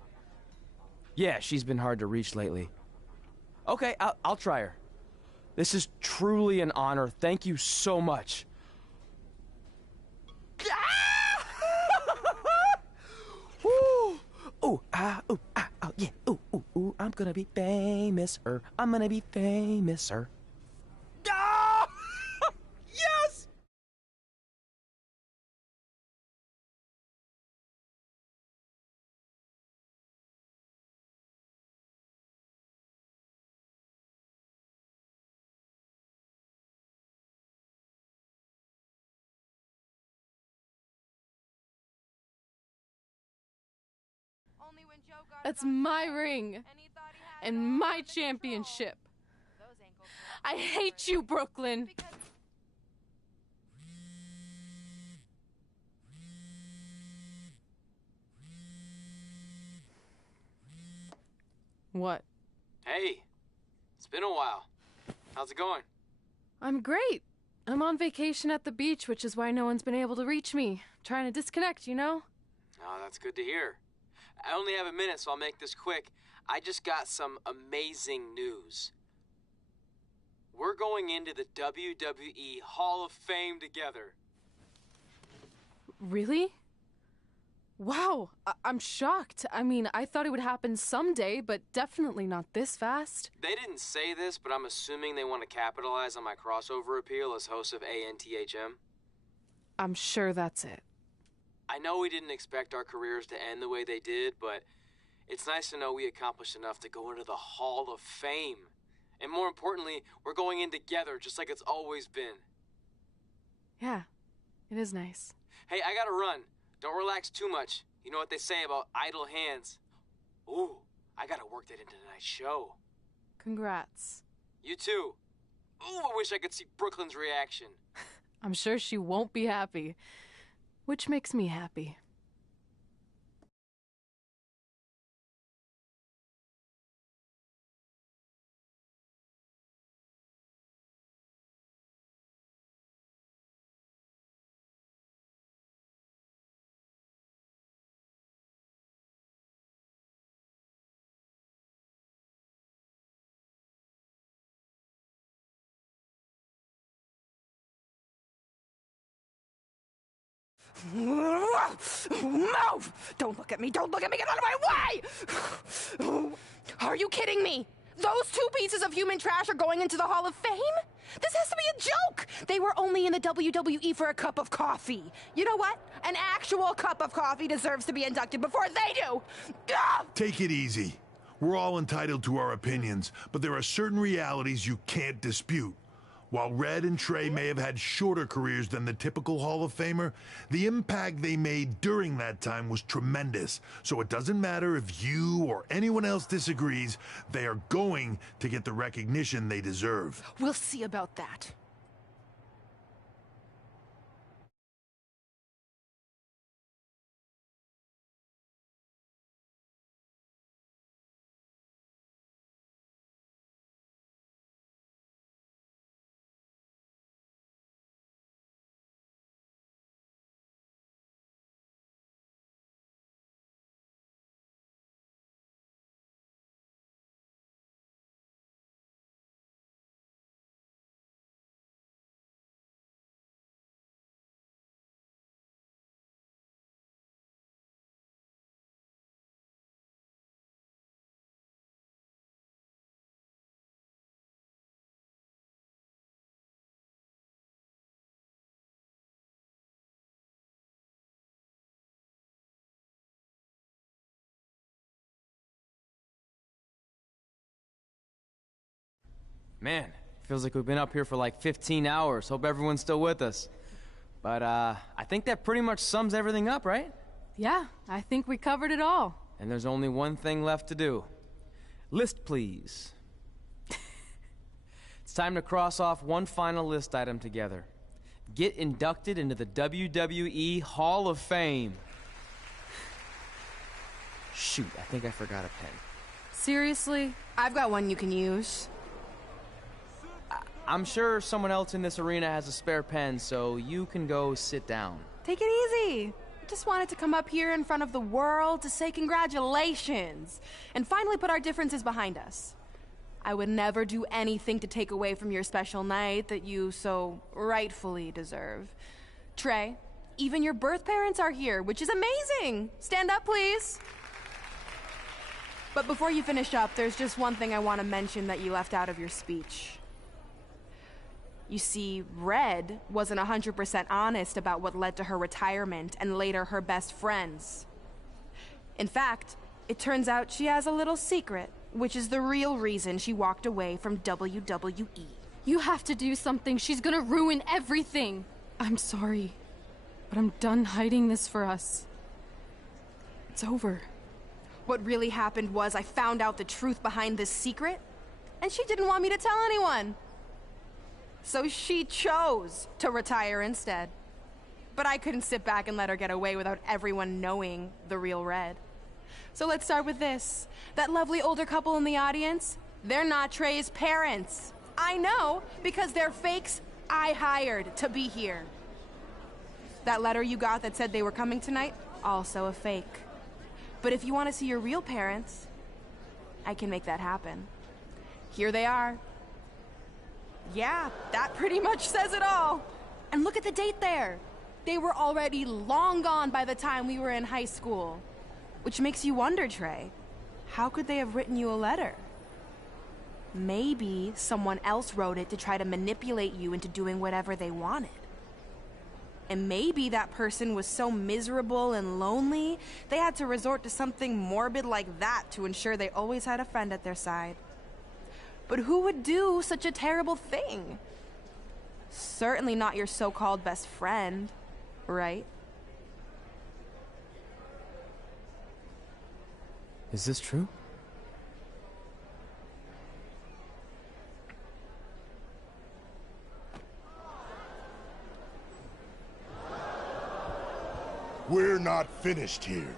Yeah, she's been hard to reach lately. Okay, I'll try her. This is truly an honor. Thank you so much. Ooh, ooh, ooh, oh, yeah, ooh, ooh, ooh, I'm gonna be famous, I'm gonna be famous, Ah! Yes! That's my ring. And my championship. I hate you, Brooklyn. What? Hey, it's been a while. How's it going? I'm great. I'm on vacation at the beach, which is why no one's been able to reach me. Trying to disconnect, you know? Oh, that's good to hear. I only have a minute, so I'll make this quick. I just got some amazing news. We're going into the WWE Hall of Fame together. Really? Wow, I'm shocked. I mean, I thought it would happen someday, but definitely not this fast. They didn't say this, but I'm assuming they want to capitalize on my crossover appeal as host of ANTHM. I'm sure that's it. I know we didn't expect our careers to end the way they did, but it's nice to know we accomplished enough to go into the Hall of Fame. And more importantly, we're going in together, just like it's always been. Yeah, it is nice. Hey, I gotta run. Don't relax too much. You know what they say about idle hands. Ooh, I gotta work that into tonight's show. Congrats. You too. Ooh, I wish I could see Brooklyn's reaction. I'm sure she won't be happy, which makes me happy. Move! Don't look at me! Don't look at me! Get out of my way! Are you kidding me? Those two pieces of human trash are going into the Hall of Fame? This has to be a joke! They were only in the WWE for a cup of coffee. You know what? An actual cup of coffee deserves to be inducted before they do! Take it easy. We're all entitled to our opinions, but there are certain realities you can't dispute. While Red and Trey may have had shorter careers than the typical Hall of Famer, the impact they made during that time was tremendous. So it doesn't matter if you or anyone else disagrees, they are going to get the recognition they deserve. We'll see about that. Man, feels like we've been up here for like 15 hours. Hope everyone's still with us. But, I think that pretty much sums everything up, right? Yeah, I think we covered it all. And there's only one thing left to do. List, please. It's time to cross off one final list item together. Get inducted into the WWE Hall of Fame. Shoot, I think I forgot a pen. Seriously? I've got one you can use. I'm sure someone else in this arena has a spare pen, so you can go sit down. Take it easy. I just wanted to come up here in front of the world to say congratulations and finally put our differences behind us. I would never do anything to take away from your special night that you so rightfully deserve. Trey, even your birth parents are here, which is amazing. Stand up, please. But before you finish up, there's just one thing I want to mention that you left out of your speech. You see, Red wasn't 100% honest about what led to her retirement and later her best friends. In fact, it turns out she has a little secret, which is the real reason she walked away from WWE. You have to do something. She's gonna ruin everything. I'm sorry, but I'm done hiding this for us. It's over. What really happened was I found out the truth behind this secret, and she didn't want me to tell anyone. So she chose to retire instead. But I couldn't sit back and let her get away without everyone knowing the real Red. So let's start with this. That lovely older couple in the audience, they're not Trey's parents. I know, because they're fakes I hired to be here. That letter you got that said they were coming tonight, also a fake. But if you want to see your real parents, I can make that happen. Here they are. Yeah, that pretty much says it all. And look at the date there. They were already long gone by the time we were in high school. Which makes you wonder, Trey, how could they have written you a letter? Maybe someone else wrote it to try to manipulate you into doing whatever they wanted. And maybe that person was so miserable and lonely, they had to resort to something morbid like that to ensure they always had a friend at their side. But who would do such a terrible thing? Certainly not your so-called best friend, right? Is this true? we're not finished here.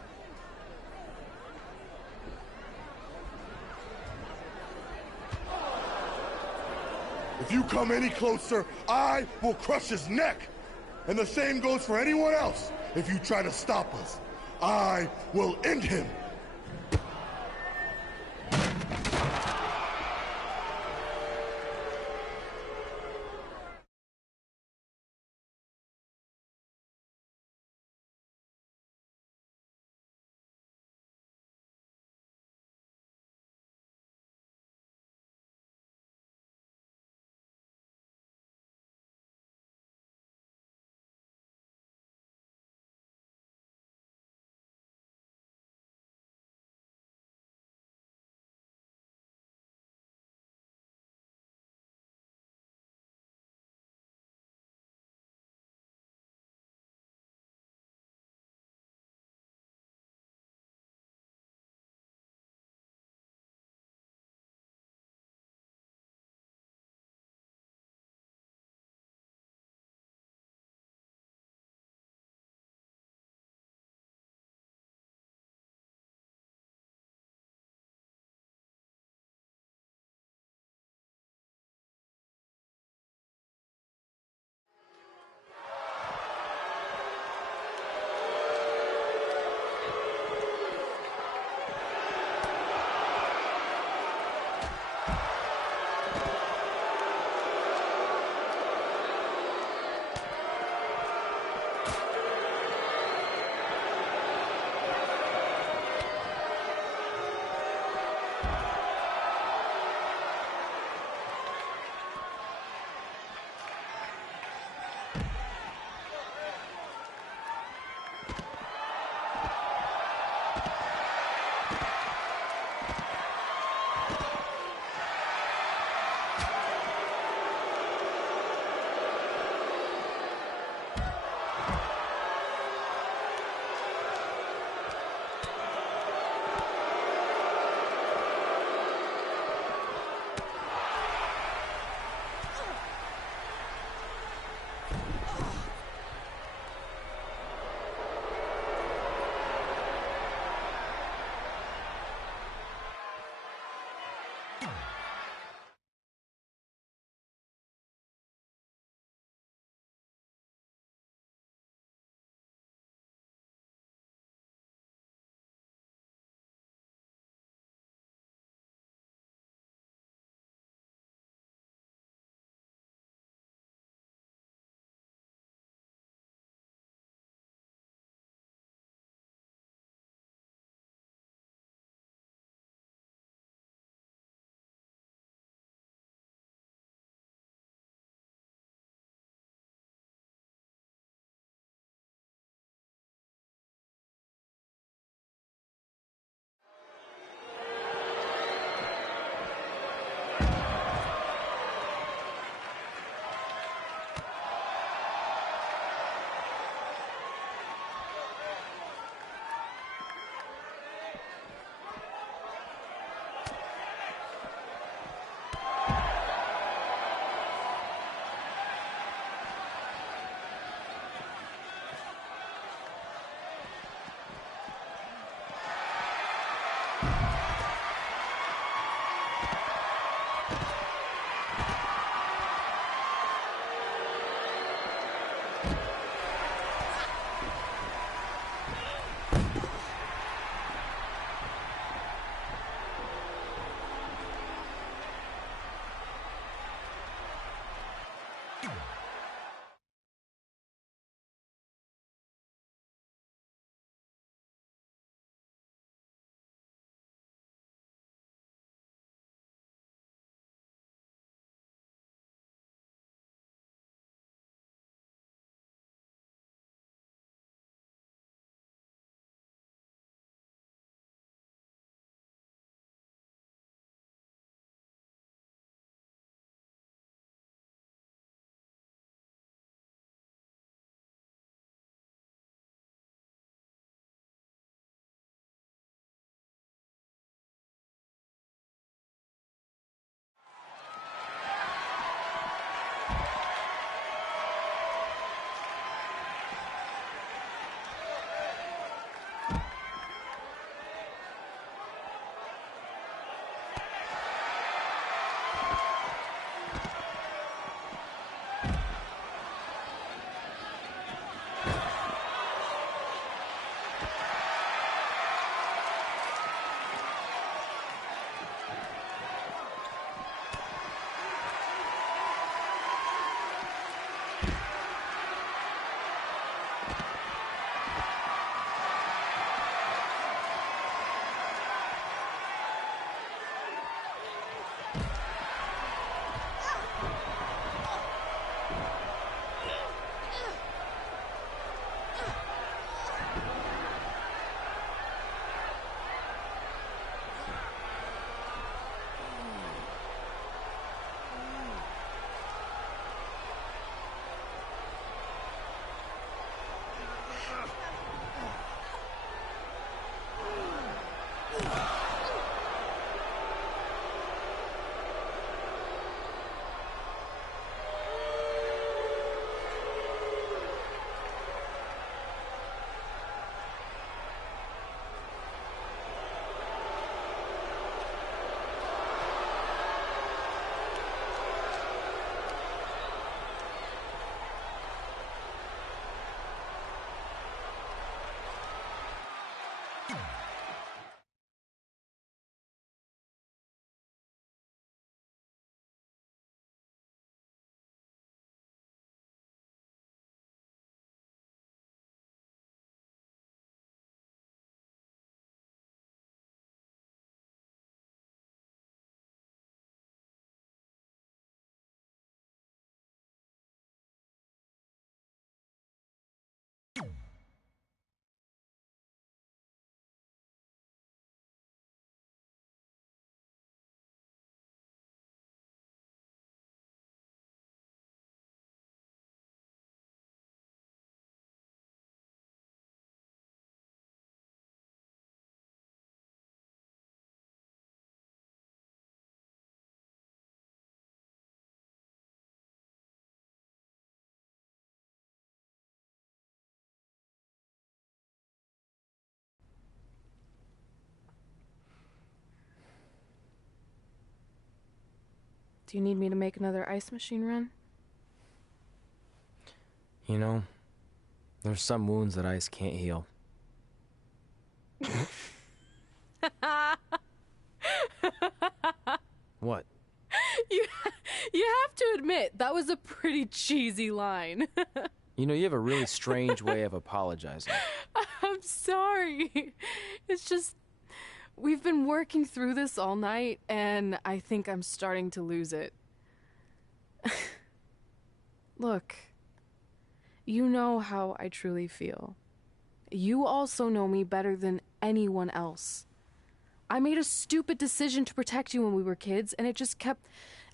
If you come any closer, I will crush his neck. And the same goes for anyone else. If you try to stop us, I will end him. Do you need me to make another ice machine run? You know, there's some wounds that ice can't heal. What? You have to admit, that was a pretty cheesy line. You know, you have a really strange way of apologizing. I'm sorry. It's just, we've been working through this all night, and I think I'm starting to lose it. Look, you know how I truly feel. You also know me better than anyone else. I made a stupid decision to protect you when we were kids, and it just kept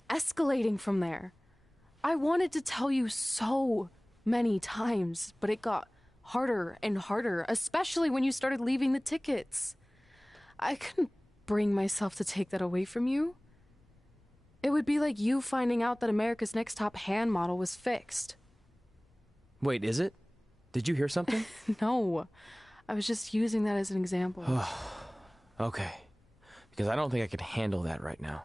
escalating from there. I wanted to tell you so many times, but it got harder and harder, especially when you started leaving the tickets. I couldn't bring myself to take that away from you. It would be like you finding out that America's Next Top Hand model was fixed. Wait, is it? Did you hear something? No, I was just using that as an example. Okay, because I don't think I could handle that right now.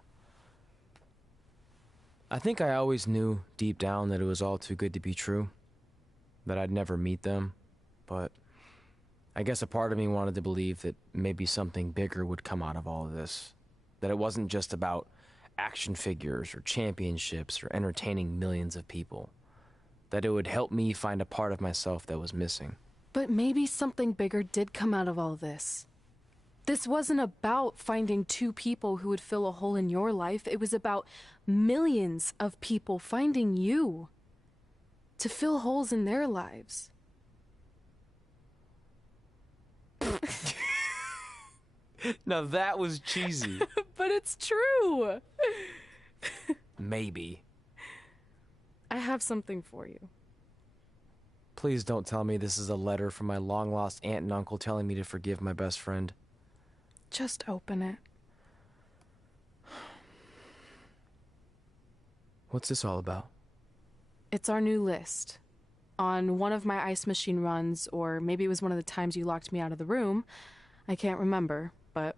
I think I always knew deep down that it was all too good to be true, that I'd never meet them, but I guess a part of me wanted to believe that maybe something bigger would come out of all of this, that it wasn't just about action figures or championships or entertaining millions of people, that it would help me find a part of myself that was missing. But maybe something bigger did come out of all this. This wasn't about finding two people who would fill a hole in your life. It was about millions of people finding you to fill holes in their lives. Now that was cheesy. But it's true. Maybe. I have something for you. Please don't tell me this is a letter from my long-lost aunt and uncle telling me to forgive my best friend. Just open it. What's this all about? It's our new list. On one of my ice machine runs, or maybe it was one of the times you locked me out of the room. I can't remember, but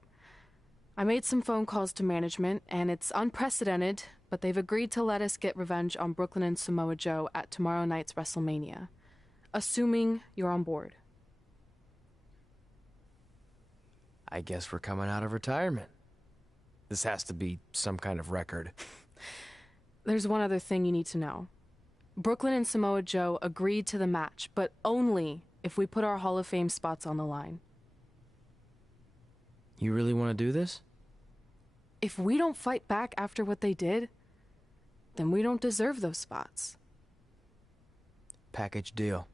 I made some phone calls to management, and it's unprecedented, but they've agreed to let us get revenge on Brooklyn and Samoa Joe at tomorrow night's WrestleMania, assuming you're on board. I guess we're coming out of retirement. This has to be some kind of record. There's one other thing you need to know. Brooklyn and Samoa Joe agreed to the match, but only if we put our Hall of Fame spots on the line. You really want to do this? If we don't fight back after what they did, then we don't deserve those spots. Package deal.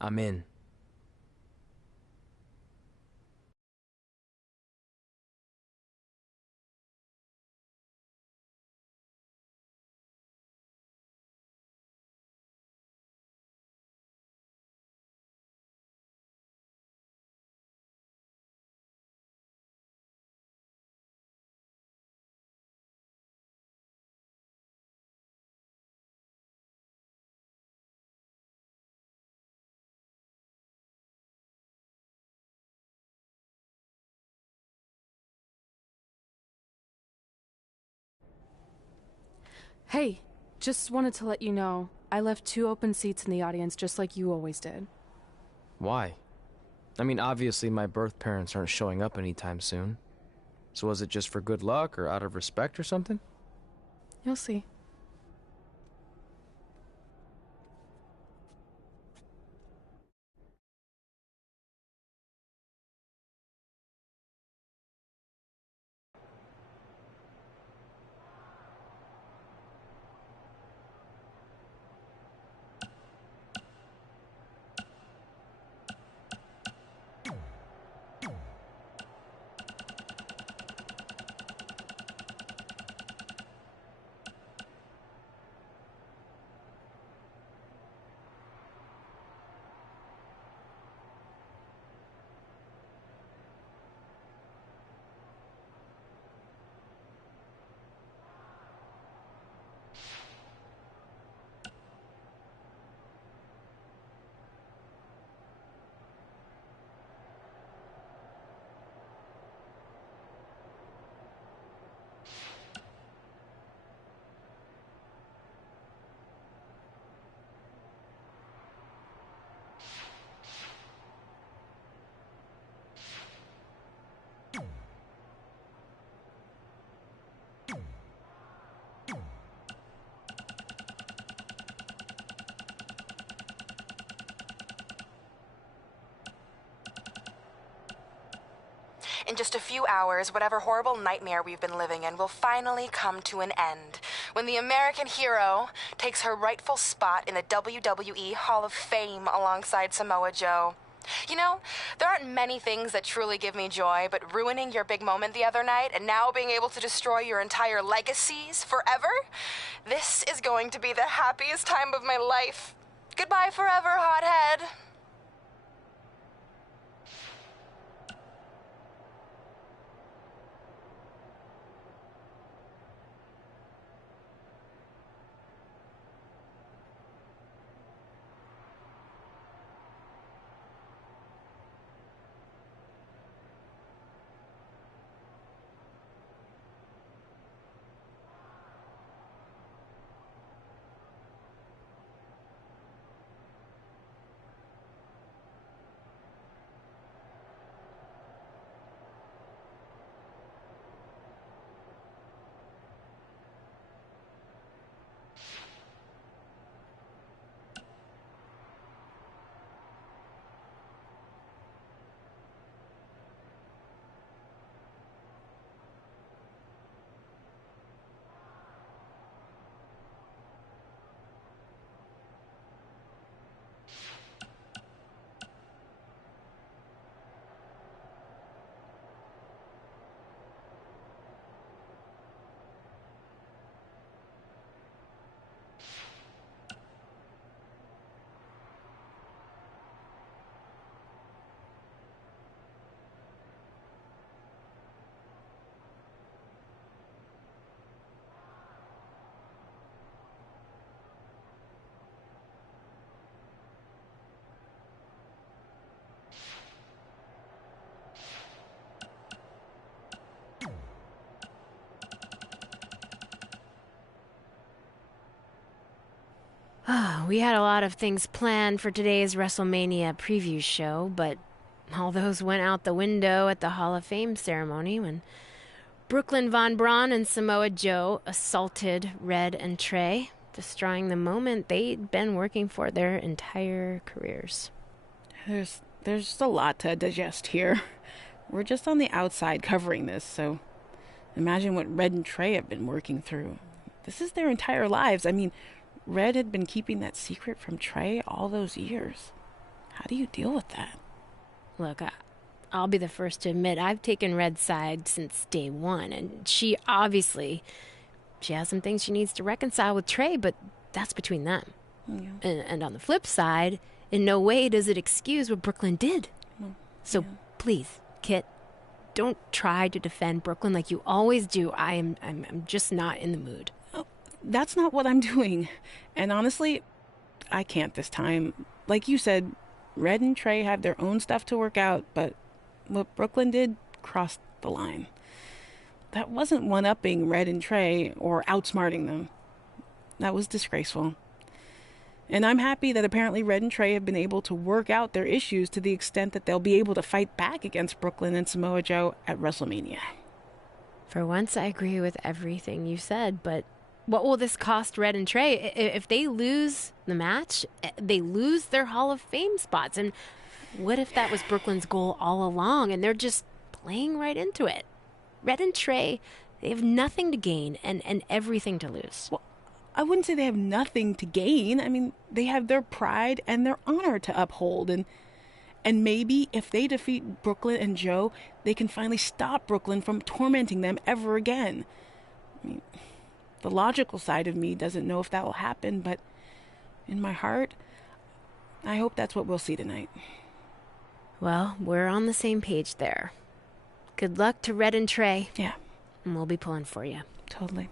I'm in. Hey, just wanted to let you know, I left 2 open seats in the audience just like you always did. Why? I mean, obviously my birth parents aren't showing up anytime soon. So was it just for good luck or out of respect or something? You'll see. In just a few hours, whatever horrible nightmare we've been living in will finally come to an end when the American hero takes her rightful spot in the WWE Hall of Fame alongside Samoa Joe. You know, there aren't many things that truly give me joy, but ruining your big moment the other night and now being able to destroy your entire legacies forever? This is going to be the happiest time of my life. Goodbye forever, hothead. We had a lot of things planned for today's WrestleMania preview show, but all those went out the window at the Hall of Fame ceremony when Brooklyn Von Braun and Samoa Joe assaulted Red and Trey, destroying the moment they'd been working for their entire careers. There's just a lot to digest here. We're just on the outside covering this, so imagine what Red and Trey have been working through. This is their entire lives. I mean, Red had been keeping that secret from Trey all those years. How do you deal with that? Look, I'll be the first to admit I've taken Red's side since day one, and she has some things she needs to reconcile with Trey, but that's between them. Yeah. And on the flip side, in no way does it excuse what Brooklyn did. So please, Kit, don't try to defend Brooklyn like you always do. I'm just not in the mood. That's not what I'm doing. And honestly, I can't this time. Like you said, Red and Trey have their own stuff to work out, but what Brooklyn did crossed the line. That wasn't one-upping Red and Trey or outsmarting them. That was disgraceful. And I'm happy that apparently Red and Trey have been able to work out their issues to the extent that they'll be able to fight back against Brooklyn and Samoa Joe at WrestleMania. For once, I agree with everything you said, but what will this cost Red and Trey? If they lose the match, they lose their Hall of Fame spots. And what if that was Brooklyn's goal all along and they're just playing right into it? Red and Trey, they have nothing to gain and everything to lose. Well, I wouldn't say they have nothing to gain. I mean, they have their pride and their honor to uphold. And maybe if they defeat Brooklyn and Joe, they can finally stop Brooklyn from tormenting them ever again. I mean, the logical side of me doesn't know if that will happen, but in my heart, I hope that's what we'll see tonight. Well, we're on the same page there. Good luck to Red and Trey. Yeah. And we'll be pulling for you. Totally.